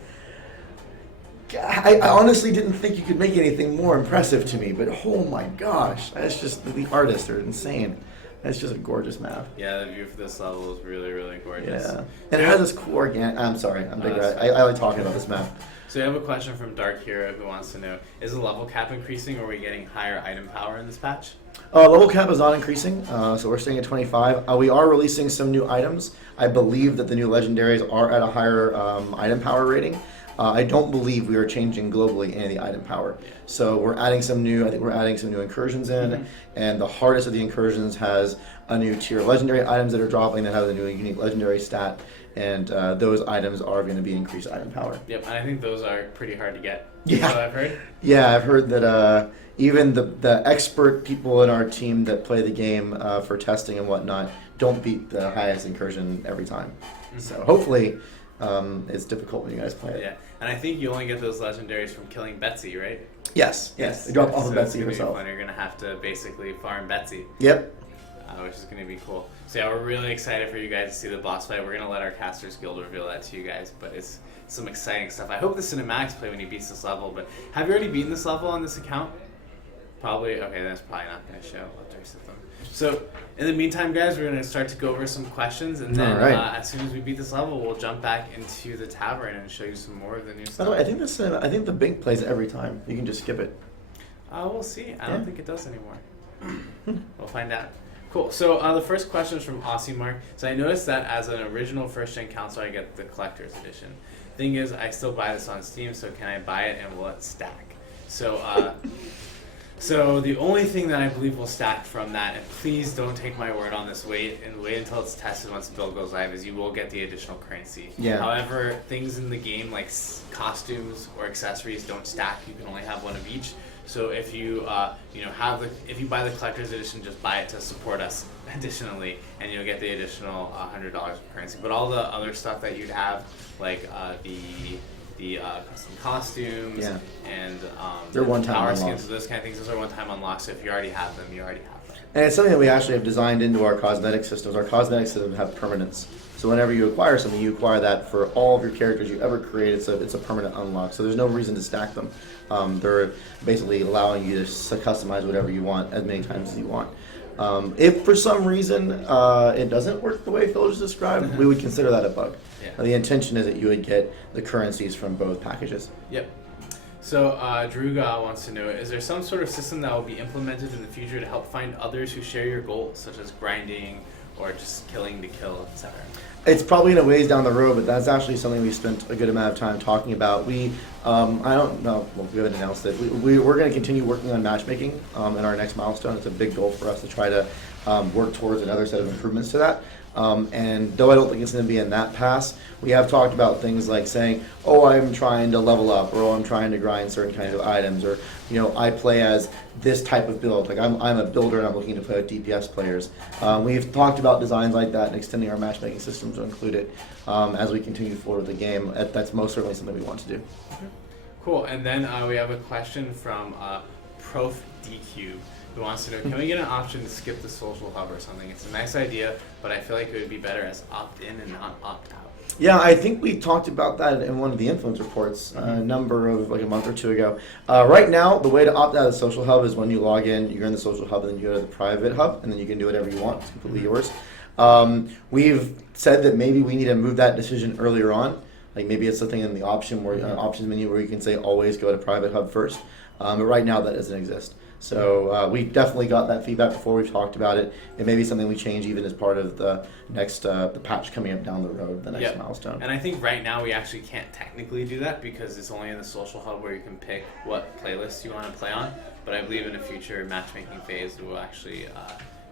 I honestly didn't think you could make anything more impressive to me, but oh my gosh, that's just, the artists are insane. It's just a gorgeous map. Yeah, the view for this level is really, really gorgeous. Yeah. And it has this cool organic, I'm sorry, I'm big red. I like talking about this map. So I have a question from Dark Hero who wants to know, is the level cap increasing, or are we getting higher item power in this patch? Level cap is not increasing, so we're staying at 25. We are releasing some new items. I believe that the new legendaries are at a higher item power rating. I don't believe we are changing globally any of the item power. So we're adding some new, I think we're adding some new incursions in, and the hardest of the incursions has a new tier of legendary items that are dropping that have a new unique legendary stat, and those items are going to be increased item power. Yep, and I think those are pretty hard to get. Yeah. That's what I've heard. Yeah, I've heard that even the expert people in our team that play the game for testing and whatnot don't beat the highest incursion every time. So hopefully it's difficult when you guys play it. Yeah, and I think you only get those legendaries from killing Betsy, right? Yes. They drop off of Betsy it's herself. gonna be fun. You're gonna have to basically farm Betsy. Yep. Which is going to be cool. So yeah, we're really excited for you guys to see the boss fight. We're going to let our Casters Guild reveal that to you guys, but it's some exciting stuff. I hope the cinematics play when he beats this level, but have you already beaten this level on this account? Probably. Okay, that's probably not going to show. I'll have to reset them. So in the meantime, guys, we're going to start to go over some questions, and then as soon as we beat this level, we'll jump back into the tavern and show you some more of the new stuff. By the way, I think the Bink plays every time. You can just skip it. We'll see. I don't think it does anymore. We'll find out. Cool. So the first question is from Aussie Mark. So I noticed that as an original first-gen console, I get the collector's edition. Thing is, I still buy this on Steam, so can I buy it and will it stack? So so the only thing that I believe will stack from that, and please don't take my word on this, wait until it's tested once the build goes live, is you will get the additional currency. Yeah. However, things in the game like costumes or accessories don't stack. You can only have one of each. So if you if you buy the collector's edition, just buy it to support us additionally, and you'll get the additional $100 of currency. But all the other stuff that you'd have, like the custom costumes and they're one-time power unlocks. skins, those kind of things, those are one-time unlocks. So if you already have them, you already have them. And it's something that we actually have designed into our cosmetic systems. Our cosmetic systems have permanence. So whenever you acquire something, you acquire that for all of your characters you ever created, so it's a permanent unlock. So there's no reason to stack them. They're basically allowing you to customize whatever you want as many times as you want. If for some reason it doesn't work the way Phil just described, we would consider that a bug. Yeah. The intention is that you would get the currencies from both packages. Yep. So Druga wants to know, is there some sort of system that will be implemented in the future to help find others who share your goals, such as grinding or just killing to kill, etc.? It's probably in a ways down the road, but that's actually something we spent a good amount of time talking about. I don't know, well, we haven't announced it. We're going to continue working on matchmaking in our next milestone. It's a big goal for us to try to work towards another set of improvements to that. And though I don't think it's going to be in that pass, we have talked about things like saying, oh, I'm trying to level up, or oh, I'm trying to grind certain kinds of items, or I play as this type of build. Like I'm a builder and I'm looking to play with DPS players. We've talked about designs like that and extending our matchmaking system to include it as we continue forward with the game. That's most certainly something we want to do. Cool. And then we have a question from Prof DQ, who wants to know, can we get an option to skip the social hub or something? It's a nice idea, but I feel like it would be better as opt-in and not opt-out. Yeah, I think we talked about that in one of the influence reports a month or two ago. Right now, the way to opt out of the social hub is when you log in, you're in the social hub, and then you go to the private hub, and then you can do whatever you want. It's completely yours. We've said that maybe we need to move that decision earlier on. Like maybe it's something in the options menu where you can say always go to private hub first. But right now that doesn't exist. So we definitely got that feedback before. We've talked about it. It may be something we change even as part of the next the patch coming up down the road, the next Yep. milestone. And I think right now we actually can't technically do that because it's only in the social hub where you can pick what playlist you want to play on. But I believe in a future matchmaking phase we'll actually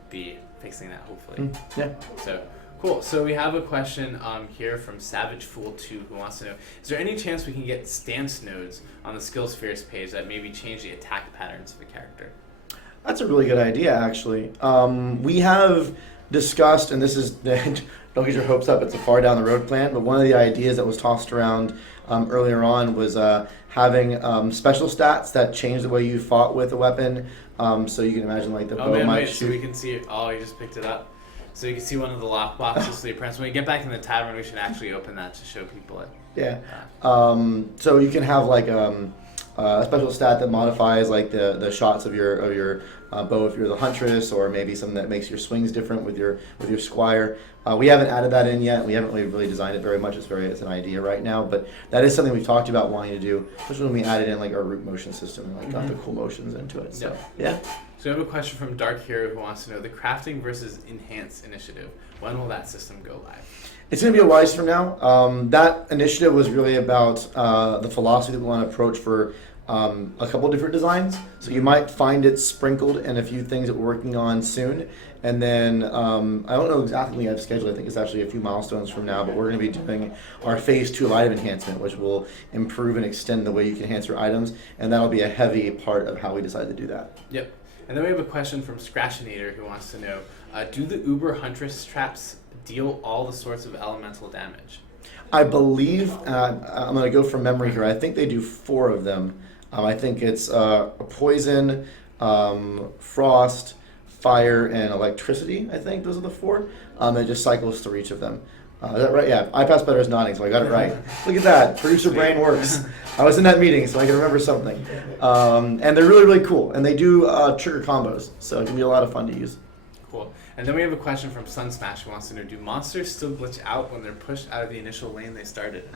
be fixing that hopefully. Yeah. So cool. So we have a question here from Savage Fool 2 who wants to know: is there any chance we can get stance nodes on the skill spheres page that maybe change the attack patterns of the character? That's a really good idea, actually. We have discussed, and this is, don't get your hopes up, it's a far down the road plan, but one of the ideas that was tossed around earlier on was having special stats that change the way you fought with a weapon. So you can imagine like the bow might shoot. So we can see it. Oh, you just picked it up. So you can see one of the lock boxes to the apprentice. When we get back in the tavern, we should actually open that to show people it. Yeah. So you can have like a special stat that modifies like the shots of your bow if you're the huntress, or maybe something that makes your swings different with your squire. We haven't added that in yet. We haven't really designed it very much. It's an idea right now, but that is something we've talked about wanting to do, especially when we added in like our root motion system and like got the cool motions into it. So yeah. So we have a question from Dark Hero who wants to know the crafting versus enhance initiative. When will that system go live? It's going to be a while from now. That initiative was really about the philosophy that we want to approach for a couple different designs. So you might find it sprinkled in a few things that we're working on soon. And then I don't know exactly when we have scheduled. I think it's actually a few milestones from now, but we're going to be doing our phase 2 of item enhancement, which will improve and extend the way you can enhance your items. And that'll be a heavy part of how we decide to do that. Yep. And then we have a question from Scratchinator who wants to know, do the Uber Huntress traps deal all the sorts of elemental damage? I believe, I'm going to go from memory here, I think they do 4 of them. I think it's poison, frost, fire, and electricity. I think those are the 4. It just cycles through each of them. Is that right? Yeah, iPass Better is nodding, so I got it right. Look at that, producer brain works. I was in that meeting, so I can remember something. And they're really, really cool. And they do trigger combos, so it can be a lot of fun to use. Cool. And then we have a question from Sun Smash who wants to know, do monsters still glitch out when they're pushed out of the initial lane they started?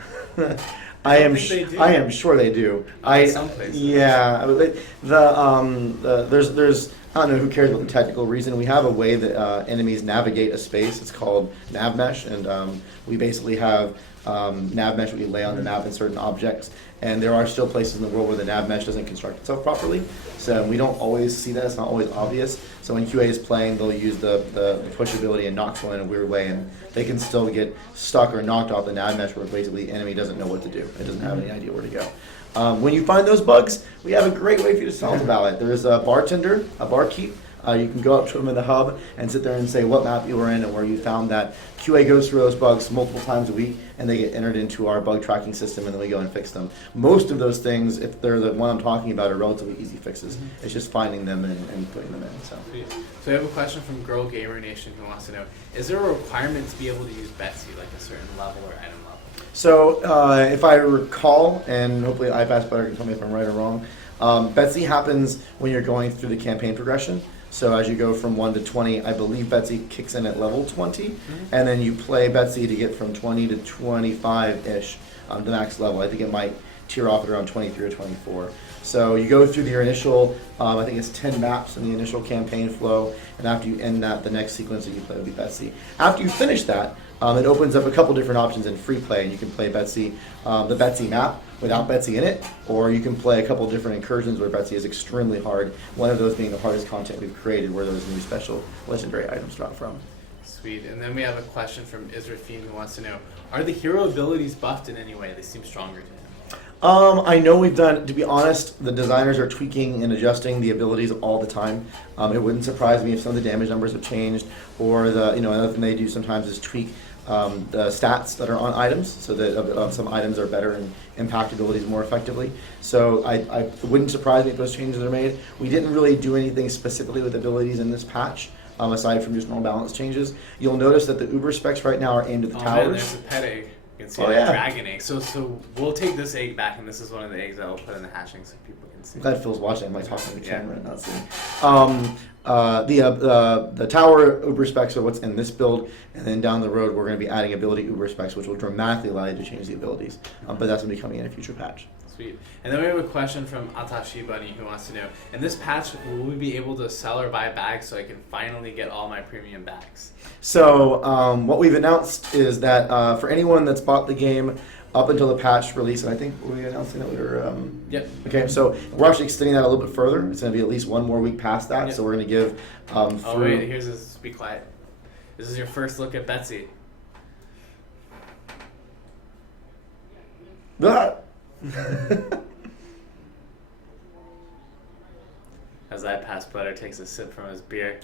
I am sure they do. Some places. Yeah. There's I don't know who cares about the technical reason. We have a way that enemies navigate a space. It's called nav mesh, and we basically have nav mesh we lay on the map in certain objects. And there are still places in the world where the nav mesh doesn't construct itself properly. So we don't always see that. It's not always obvious. So when QA is playing, they'll use the push ability and knock someone in a weird way, and they can still get stuck or knocked off the nav mesh where basically the enemy doesn't know what to do. It doesn't have any idea where to go. When you find those bugs, we have a great way for you to solve about it. There's a bartender, a barkeep. You can go up to them in the hub and sit there and say what map you were in and where you found that. QA goes through those bugs multiple times a week, and they get entered into our bug tracking system, and then we go and fix them. Most of those things, if they're the one I'm talking about, are relatively easy fixes. It's just finding them and putting them in. So I have a question from Girl Gamer Nation who wants to know, is there a requirement to be able to use Betsy, like a certain level or item level? So if I recall, and hopefully iPass Better can tell me if I'm right or wrong, Betsy happens when you're going through the campaign progression. So as you go from 1 to 20, I believe Betsy kicks in at level 20, and then you play Betsy to get from 20 to 25-ish, the max level. I think it might tier off at around 23 or 24. So you go through your initial, I think it's 10 maps in the initial campaign flow, and after you end that, the next sequence that you play will be Betsy. After you finish that, it opens up a couple different options in free play, and you can play Betsy, the Betsy map without Betsy in it, or you can play a couple different incursions where Betsy is extremely hard, one of those being the hardest content we've created where those new special legendary items drop from. Sweet. And then we have a question from Israfine who wants to know, are the hero abilities buffed in any way? They seem stronger to him. I know we've done, to be honest, the designers are tweaking and adjusting the abilities all the time. It wouldn't surprise me if some of the damage numbers have changed, or another thing they do sometimes is tweak the stats that are on items, so that some items are better and impact abilities more effectively. So I wouldn't surprise me if those changes are made. We didn't really do anything specifically with abilities in this patch, aside from just normal balance changes. You'll notice that the Uber specs right now are aimed at the towers. Man, there's a pet egg. You can see dragon egg. So we'll take this egg back, and this is one of the eggs that we'll put in the hatching so people can see. I'm glad Phil's watching. I'm like talking to the camera and not seeing. The tower Uber specs are what's in this build, and then down the road we're going to be adding ability Uber specs, which will dramatically allow you to change the abilities. But that's going to be coming in a future patch. Sweet. And then we have a question from Atashi Bunny who wants to know, in this patch, will we be able to sell or buy bags so I can finally get all my premium bags? So what we've announced is that for anyone that's bought the game up until the patch release, and I think we were announcing that we were... Yep. Okay, so we're actually extending that a little bit further. It's going to be at least one more week past that, Yep. so we're going to give... Oh wait, here's this, be quiet. This is your first look at Betsy. As I pass Butter takes a sip from his beer.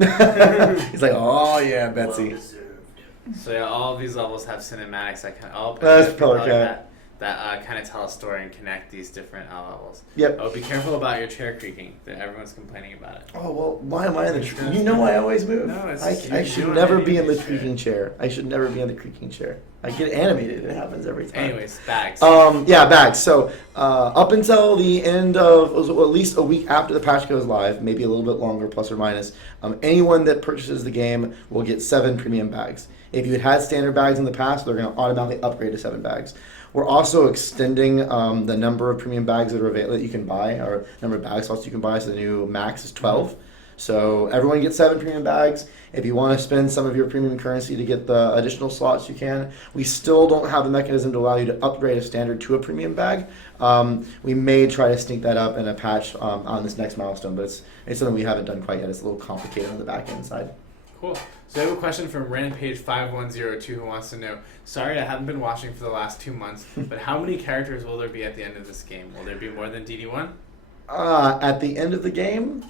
He's like, oh yeah, Betsy. Well deserved. So yeah, all of these levels have cinematics that kind of That's probably that kind of tell a story and connect these different levels. Yep. Oh, be careful about your chair creaking. That everyone's complaining about it. Oh, well, why am I in the You know I always move. No, it's I you should doing never it be in the chair. creaking chair. I should never be in the creaking chair. I get animated. It happens every time. Anyways, bags. Yeah, bags. So up until the end of, well, at least a week after the patch goes live, maybe a little bit longer, plus or minus, anyone that purchases the game will get 7 premium bags. If you had standard bags in the past, they're going to automatically upgrade to 7 bags. We're also extending the number of premium bags that are available that you can buy, or number of bag slots you can buy. So the new max is 12. So everyone gets 7 premium bags. If you want to spend some of your premium currency to get the additional slots, you can. We still don't have a mechanism to allow you to upgrade a standard to a premium bag. We may try to sneak that up in a patch on this next milestone, but it's something we haven't done quite yet. It's a little complicated on the back end side. Cool. So I have a question from Rampage5102 who wants to know, sorry I haven't been watching for the last 2 months, but how many characters will there be at the end of this game? Will there be more than DD1? At the end of the game?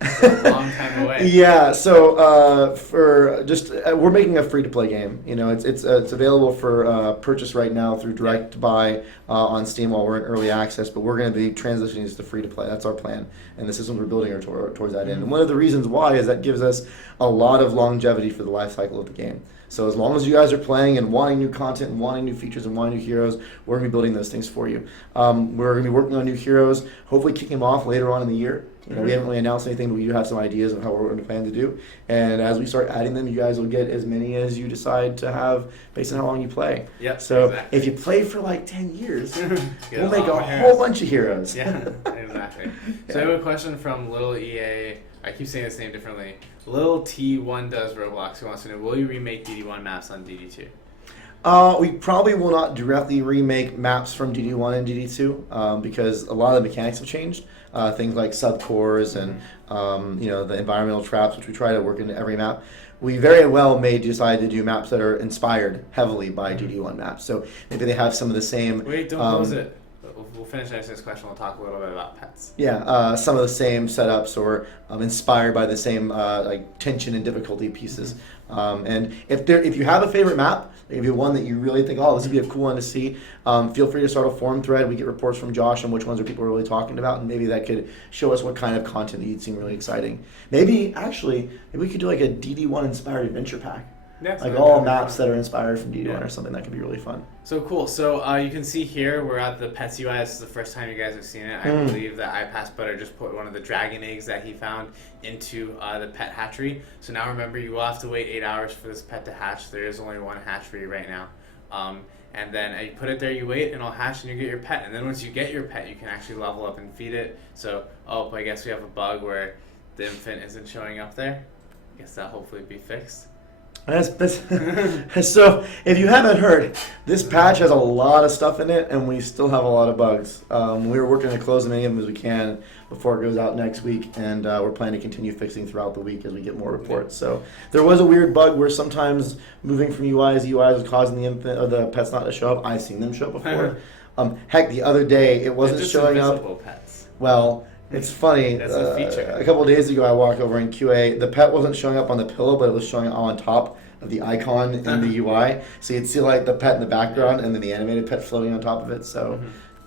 It's a long time away. Yeah, so we're making a free-to-play game. You know, it's available for purchase right now through direct buy on Steam while we're in early access, but we're going to be transitioning this to free-to-play. That's our plan, and the systems we're building are towards that end. And one of the reasons why is that gives us a lot of longevity for the life cycle of the game. So as long as you guys are playing and wanting new content and wanting new features and wanting new heroes, we're going to be building those things for you. We're going to be working on new heroes, hopefully kicking them off later on in the year. You know, we haven't really announced anything, but we do have some ideas of how we're going to plan to do. And as we start adding them, you guys will get as many as you decide to have based on how long you play. Yep, so exactly. if you play for like 10 years, we'll make lot a more whole heroes. bunch of heroes. Yeah, exactly. So I have a question from Little EA. I keep saying this name differently. Little T1 does Roblox who wants to know, will you remake DD1 maps on DD2? We probably will not directly remake maps from DD1 and DD2 because a lot of the mechanics have changed. Things like subcores and the environmental traps, which we try to work into every map. We very well may decide to do maps that are inspired heavily by DD1 maps. So maybe they have some of the same... Wait, don't close it. We'll finish answering this question. We'll talk a little bit about pets. Yeah, some of the same setups or inspired by the same like tension and difficulty pieces. And if you have a favorite map, if you have one that you really think, oh, this would be a cool one to see, feel free to start a forum thread. We get reports from Josh on which ones are people really talking about, and maybe that could show us what kind of content that you'd seem really exciting. Maybe we could do like a DD1 inspired adventure pack. Yeah, Like all maps that are inspired from DD1 or something. That could be really fun. So cool. So you can see here we're at the Pets UI. This is the first time you guys have seen it. I believe that iPass Butter just put one of the dragon eggs that he found into the pet hatchery. So now remember, you will have to wait 8 hours for this pet to hatch. There is only one hatchery right now. And then you put it there, you wait, and it'll hatch, and you get your pet. And then once you get your pet, you can actually level up and feed it. So, I guess we have a bug where the infant isn't showing up there. I guess that'll hopefully be fixed. So, if you haven't heard, this patch has a lot of stuff in it, and we still have a lot of bugs. We're working to close as many of them as we can before it goes out next week, and we're planning to continue fixing throughout the week as we get more reports. So, there was a weird bug where sometimes moving from UIs was causing the infant or the pets not to show up. I've seen them show up before. Heck, the other day it wasn't They're just showing invisible up. Pets. Well. It's funny. That's a feature. A couple of days ago, I walked over in QA. The pet wasn't showing up on the pillow, but it was showing up on top of the icon in the UI. So you'd see like the pet in the background, and then the animated pet floating on top of it. So,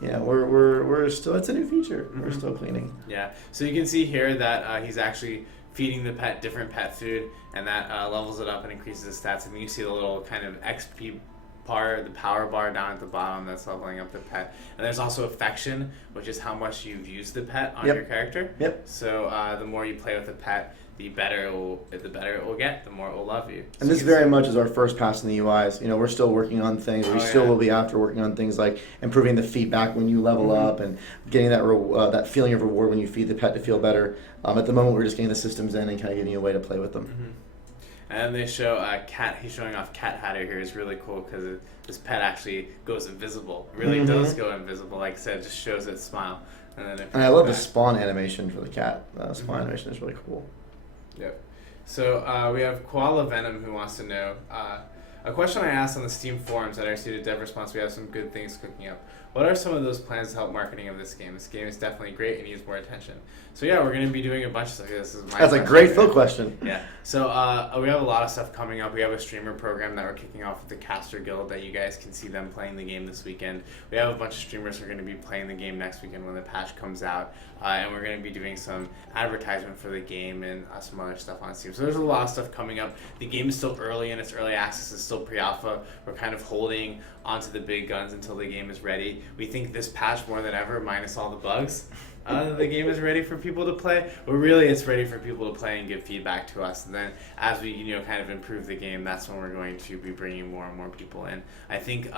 yeah, we're still. It's a new feature. We're still cleaning. Yeah. So you can see here that he's actually feeding the pet different pet food, and that levels it up and increases the stats. And then you see the little kind of XP bar, the power bar down at the bottom that's leveling up the pet. And there's also affection, which is how much you've used the pet on your character. Yep. So the more you play with the pet, the better it will get, the more it will love you. And this very much is our first pass in the UIs. You know, we're still working on things. We still will be after working on things like improving the feedback when you level up and getting that that feeling of reward when you feed the pet to feel better. At the moment, we're just getting the systems in and kind of giving you a way to play with them. And they show Cat. He's showing off Cat Hatter here. Is really cool because this pet actually goes invisible. It really does go invisible. Like I said, it just shows its smile. And I love the spawn animation for the cat. Spawn animation is really cool. Yep. So we have Koala Venom who wants to know a question I asked on the Steam forums that I received a dev response. We have some good things cooking up. What are some of those plans to help marketing of this game? This game is definitely great and needs more attention. So yeah, we're going to be doing a bunch of stuff. This is my That's a great Phil question. Yeah. So we have a lot of stuff coming up. We have a streamer program that we're kicking off with the Caster Guild that you guys can see them playing the game this weekend. We have a bunch of streamers who are going to be playing the game next weekend when the patch comes out. And we're going to be doing some advertisement for the game and some other stuff on Steam. So there's a lot of stuff coming up. The game is still early in its early access. It's still pre-alpha. We're kind of holding onto the big guns until the game is ready. We think this patch more than ever, minus all the bugs, the game is ready for people to play. But really, it's ready for people to play and give feedback to us. And then as we kind of improve the game, that's when we're going to be bringing more and more people in. I think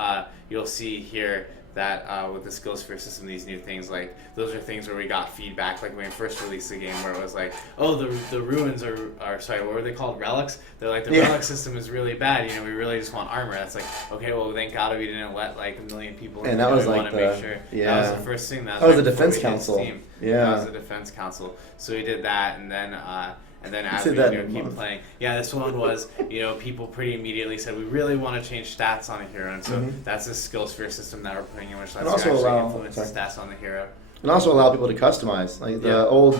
you'll see here that with the Skills Sphere system, these new things, like those are things where we got feedback, like when we first released the game, where it was like, oh, the ruins are sorry, what were they called, relics? They're like, the relic system is really bad, we really just want armor. That's like, okay, well, thank God we didn't let like a million people in. And that was we like want to make sure. That was the first thing. That was right the Defense Council. That was the Defense Council. So we did that, and then as we keep playing, this one was, people pretty immediately said, we really want to change stats on a hero, and so that's a skill sphere system that we're putting in, which lets you actually influence the stats on the hero. And also allow people to customize. Like the old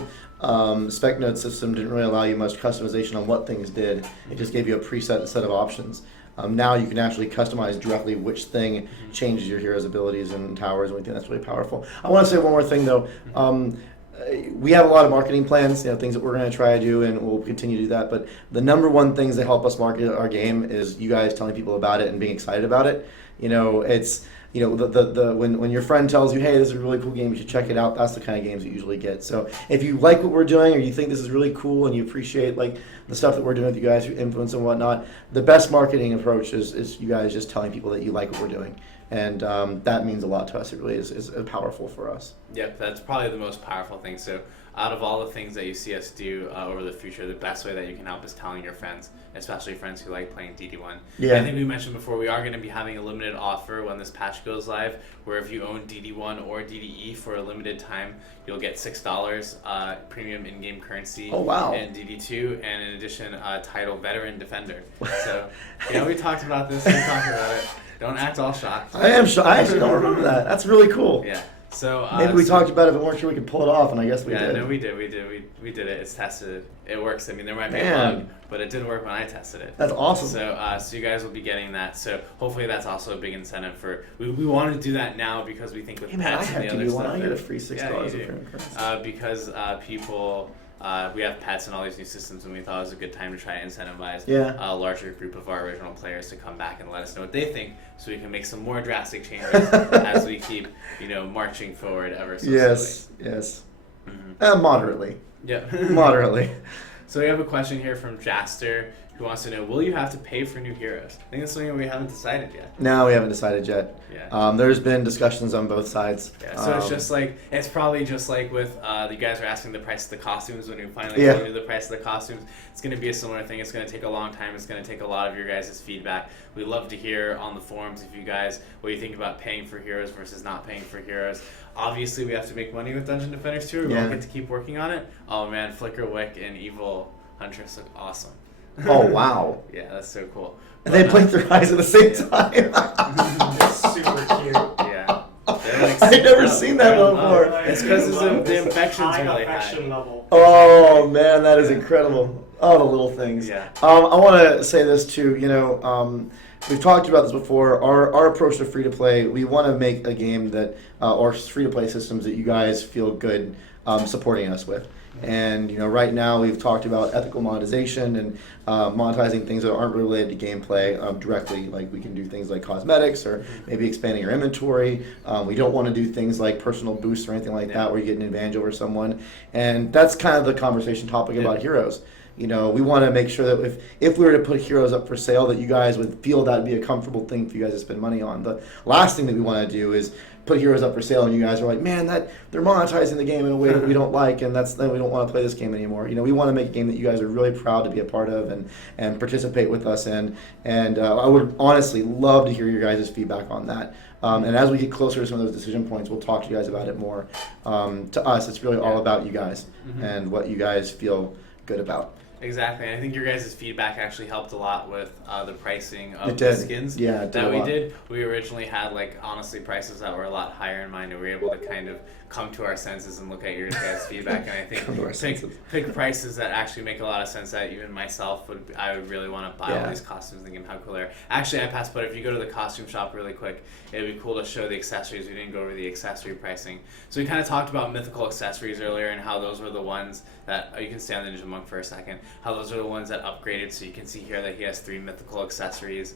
spec node system didn't really allow you much customization on what things did. It just gave you a preset set of options. Now you can actually customize directly which thing changes your hero's abilities and towers, and we think that's really powerful. I want to say one more thing though. We have a lot of marketing plans, things that we're going to try to do, and we'll continue to do that. But the number one things that help us market our game is you guys telling people about it and being excited about it. It's when your friend tells you, hey, this is a really cool game, you should check it out. That's the kind of games you usually get. So if you like what we're doing, or you think this is really cool, and you appreciate like the stuff that we're doing with you guys, your influence and whatnot, the best marketing approach is you guys just telling people that you like what we're doing. And that means a lot to us. It really is powerful for us. Yep, that's probably the most powerful thing. So out of all the things that you see us do over the future, the best way that you can help is telling your friends, especially friends who like playing DD1. I think we mentioned before, we are going to be having a limited offer when this patch goes live, where if you own DD1 or DDE for a limited time, you'll get $6 premium in-game currency in DD2, and in addition, title Veteran Defender. So, we talked about this, we talked about it. Don't act all shocked. I am shocked. I actually don't remember that. That's really cool. Yeah. So maybe we talked about it, but weren't sure we could pull it off, and I guess we did. Yeah, no, we did. We did it. It's tested. It works. I mean, there might be a bug, but it did work when I tested it. That's awesome. So you guys will be getting that. So hopefully that's also a big incentive for. We want to do that now because we think with pets and the other stuff. I get a free $6 of premium currency. Because people. We have pets and all these new systems, and we thought it was a good time to try to incentivize a larger group of our original players to come back and let us know what they think, so we can make some more drastic changes as we keep, marching forward ever so slowly. Yes. Moderately. Yeah. Moderately. So we have a question here from Jaster, who wants to know, will you have to pay for new heroes? I think that's something we haven't decided yet. No, we haven't decided yet. Yeah. There's been discussions on both sides. Yeah, so it's probably just like with, you guys are asking the price of the costumes when we finally tell you the price of the costumes. It's going to be a similar thing. It's going to take a long time. It's going to take a lot of your guys' feedback. We'd love to hear on the forums if you guys, what you think about paying for heroes versus not paying for heroes. Obviously, we have to make money with Dungeon Defenders too. We won't get to keep working on it. Oh man, Flicker Wick and Evil Huntress look awesome. Oh, wow. Yeah, that's so cool. And they blink their eyes at the same time. It's super cute. Yeah. I've never seen that before. It's because the infection's really high. Level. Oh, man, that is incredible. Oh, the little things. Yeah. I want to say this, too. We've talked about this before. Our approach to free-to-play, we want to make a game that, or free-to-play systems that you guys feel good supporting us with. And right now we've talked about ethical monetization and monetizing things that aren't related to gameplay directly. Like we can do things like cosmetics or maybe expanding your inventory. We don't want to do things like personal boosts or anything like that where you get an advantage over someone. And that's kind of the conversation topic about heroes. we want to make sure that if we were to put heroes up for sale, that you guys would feel that would be a comfortable thing for you guys to spend money on. The last thing that we want to do is put heroes up for sale and you guys are like, man, that they're monetizing the game in a way that we don't like, and then we don't want to play this game anymore. We want to make a game that you guys are really proud to be a part of and participate with us in. And I would honestly love to hear your guys' feedback on that. And as we get closer to some of those decision points, we'll talk to you guys about it more. To us, it's really all about you guys and what you guys feel good about. Exactly, and I think your guys' feedback actually helped a lot with the pricing of It the did. skins Yeah, it did that a we lot. did. We originally had honestly prices that were a lot higher in mind, and we were able to kind of come to our senses and look at your guys' feedback, and I Come to our think senses. pick prices that actually make a lot of sense that even myself would really want to buy Yeah. all these costumes thinking how cool they are. Actually, I passed, but if you go to the costume shop really quick, it would be cool to show the accessories. We didn't go over the accessory pricing. So we kind of talked about mythical accessories earlier and how those were the ones that, you can stay on the Ninja Monk for a second, how those are the ones that upgraded. So you can see here that he has 3 mythical accessories.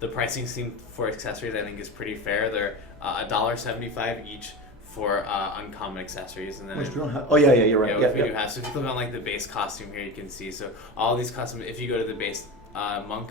The pricing scheme for accessories I think is pretty fair. They're $1.75 each for uncommon accessories, and then Which we don't have. Oh, yeah, you're right. yeah, Yeah, which we yeah. do have. So if you click on the base costume here, you can see all these custom. If you go to the base monk,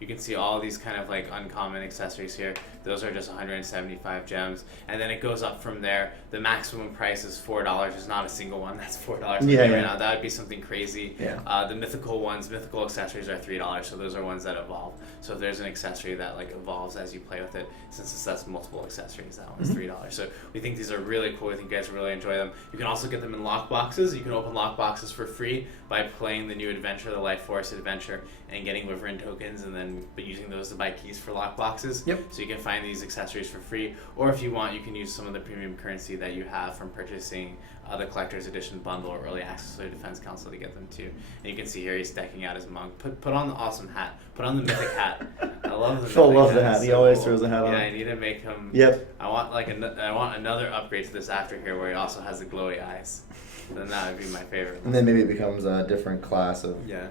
you can see all these kind of uncommon accessories here. Those are just 175 gems, and then it goes up from there. The maximum price is $4. There's not a single one that's $4 Yeah, right yeah. now. That would be something crazy. Yeah. The mythical accessories are $3, so those are ones that evolve. So if there's an accessory that evolves as you play with it, since that's multiple accessories, that one's $3. So we think these are really cool. We think you guys will really enjoy them. You can also get them in lock boxes. You can open lock boxes for free by playing the new adventure, the Life Force adventure, and getting Wyvern tokens, and then using those to buy keys for lock boxes. Yep. So you can find these accessories for free, or if you want, you can use some of the premium currency that you have from purchasing the collector's edition bundle or early access to the Defense Council to get them too. And you can see here he's decking out his monk. Put on the awesome hat. Put on the mythic hat. I love the Phil mythic loves hat. the hat. It's He so always cool. throws the hat on. Yeah, I need to make him. Yep. I want another upgrade to this after here where he also has the glowy eyes. Then that would be my favorite. And then maybe it becomes a different class of. Yeah.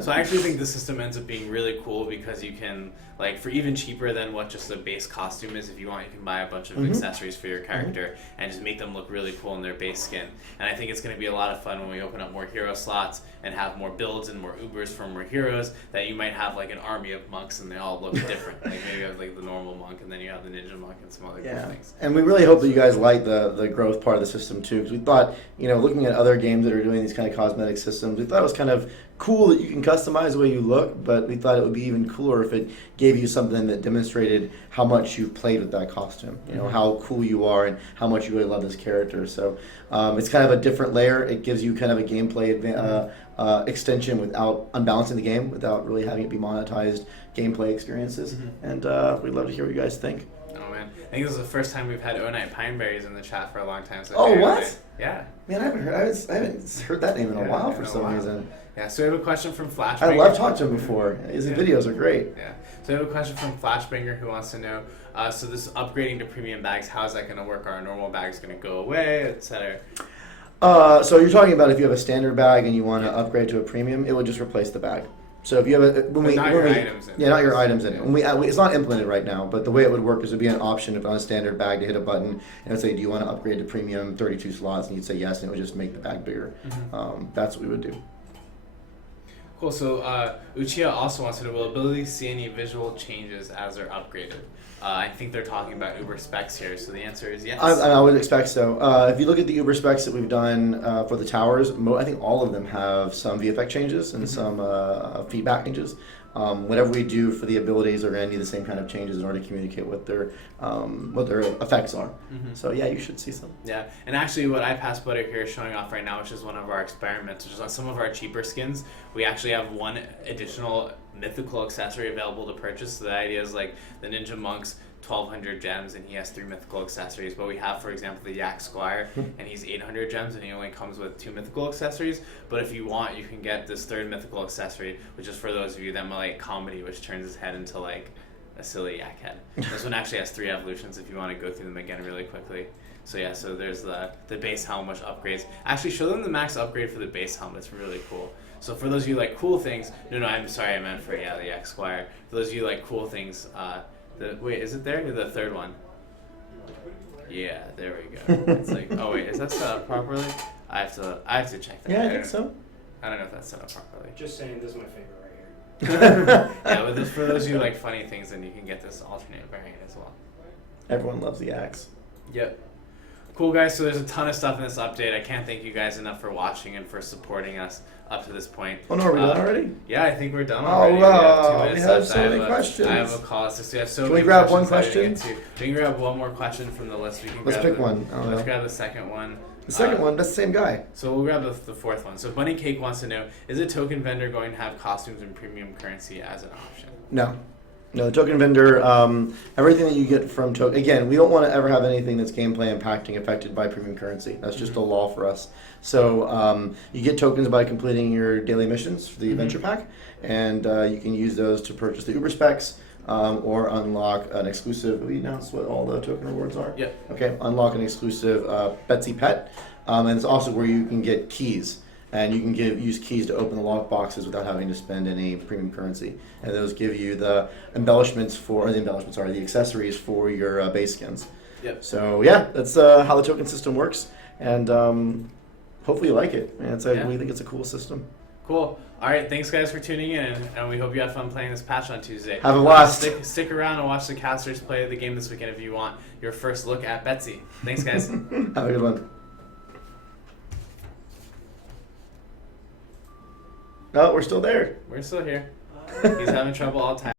So I actually think the system ends up being really cool because you can, for even cheaper than what just the base costume is, if you want, you can buy a bunch of accessories for your character and just make them look really cool in their base skin. And I think it's going to be a lot of fun when we open up more hero slots and have more builds and more Ubers for more heroes, that you might have an army of monks and they all look different. Maybe you have the normal monk and then you have the ninja monk and some other cool things. And we really hope that you guys like the growth part of the system too, because we thought, looking at other games that are doing these kind of cosmetic systems, we thought it was kind of cool that you can customize the way you look, but we thought it would be even cooler if it gave you something that demonstrated how much you've played with that costume, how cool you are and how much you really love this character. So it's kind of a different layer. It gives you kind of a gameplay extension without unbalancing the game, without really having it be monetized gameplay experiences. And we'd love to hear what you guys think. Oh man, I think this is the first time we've had O-Night Pineberries in the chat for a long time. So Oh, apparently- what? Yeah. Man, I haven't heard that name in a Yeah, while in for a some while. reason. Yeah, so we have a question from Flashbanger. I love talking to him before. His videos are great. Yeah. So we have a question from Flashbanger who wants to know, so this upgrading to premium bags, how is that going to work? Are our normal bags going to go away, etc.? So you're talking about if you have a standard bag and you want to upgrade to a premium, it would just replace the bag. So if you have not your items in it. yeah, not your items in it. It's not implemented right now, but the way it would work is it'd be an option if on a standard bag to hit a button and it would say, do you want to upgrade to premium 32 slots? And you'd say yes, and it would just make the bag bigger. That's what we would do. Cool. So Uchiha also wants to know, will abilities see any visual changes as they're upgraded? I think they're talking about Uber specs here, so the answer is yes. I would expect so. If you look at the Uber specs that we've done for the towers, I think all of them have some VFX changes and some feedback changes. Whatever we do for the abilities are going to need the same kind of changes in order to communicate what their effects are. So yeah, you should see some. Yeah, and actually what iPass Butter here is showing off right now, which is one of our experiments, which is on some of our cheaper skins, we actually have one additional mythical accessory available to purchase. So the idea is the Ninja Monk's 1,200 gems and he has 3 mythical accessories, but we have, for example, the Yak Squire and he's 800 gems and he only comes with 2 mythical accessories. But if you want, you can get this 3rd mythical accessory, which is for those of you that might like comedy, which turns his head into a silly yak head. This one actually has 3 evolutions if you want to go through them again really quickly. So yeah, so there's the base helm, which upgrades. Actually, show them the max upgrade for the base helm. It's really cool. So for those of you like cool things, I'm sorry, I meant for the Yak Squire. For those of you like cool things, wait, is it there? The 3rd one. Yeah, there we go. It's oh wait, is that set up properly? I have to check that. Yeah, I out. think so. I don't know if that's set up properly. Just saying, this is my favorite right here. Yeah, but for those of you who like funny things, then you can get this alternate variant as well. Everyone loves the axe. Yep. Cool, guys. So there's a ton of stuff in this update. I can't thank you guys enough for watching and for supporting us up to this point. Oh no, are we done already? Yeah, I think we're done Oh, already. wow. We have 2 We minutes have left. so many questions. I have a call. So we have so Can we many grab one questions I didn't question? get to. We can grab one more question from the list. We can Let's grab pick one. I don't Let's know. grab the second one. The second one, that's the same guy. So we'll grab the fourth one. So Bunny Cake wants to know, is a token vendor going to have costumes and premium currency as an option? No. No, the token vendor, everything that you get from token, again, we don't want to ever have anything that's gameplay impacting affected by premium currency. That's just a law for us. So you get tokens by completing your daily missions for the adventure pack, and you can use those to purchase the Uber specs or unlock an exclusive. We announced what all the token rewards are? Yep. Okay, unlock an exclusive Betsy pet, and it's also where you can get keys. And you can use keys to open the lock boxes without having to spend any premium currency. And those give you the the accessories for your base skins. Yep. So yeah, that's how the token system works, and hopefully you like it. And we think it's a cool system. Cool. All right. Thanks, guys, for tuning in, and we hope you have fun playing this patch on Tuesday. Have a blast. Stick around and watch the casters play the game this weekend if you want your first look at Betsy. Thanks, guys. Have a good one. No, we're still there. We're still here. He's having trouble all the time.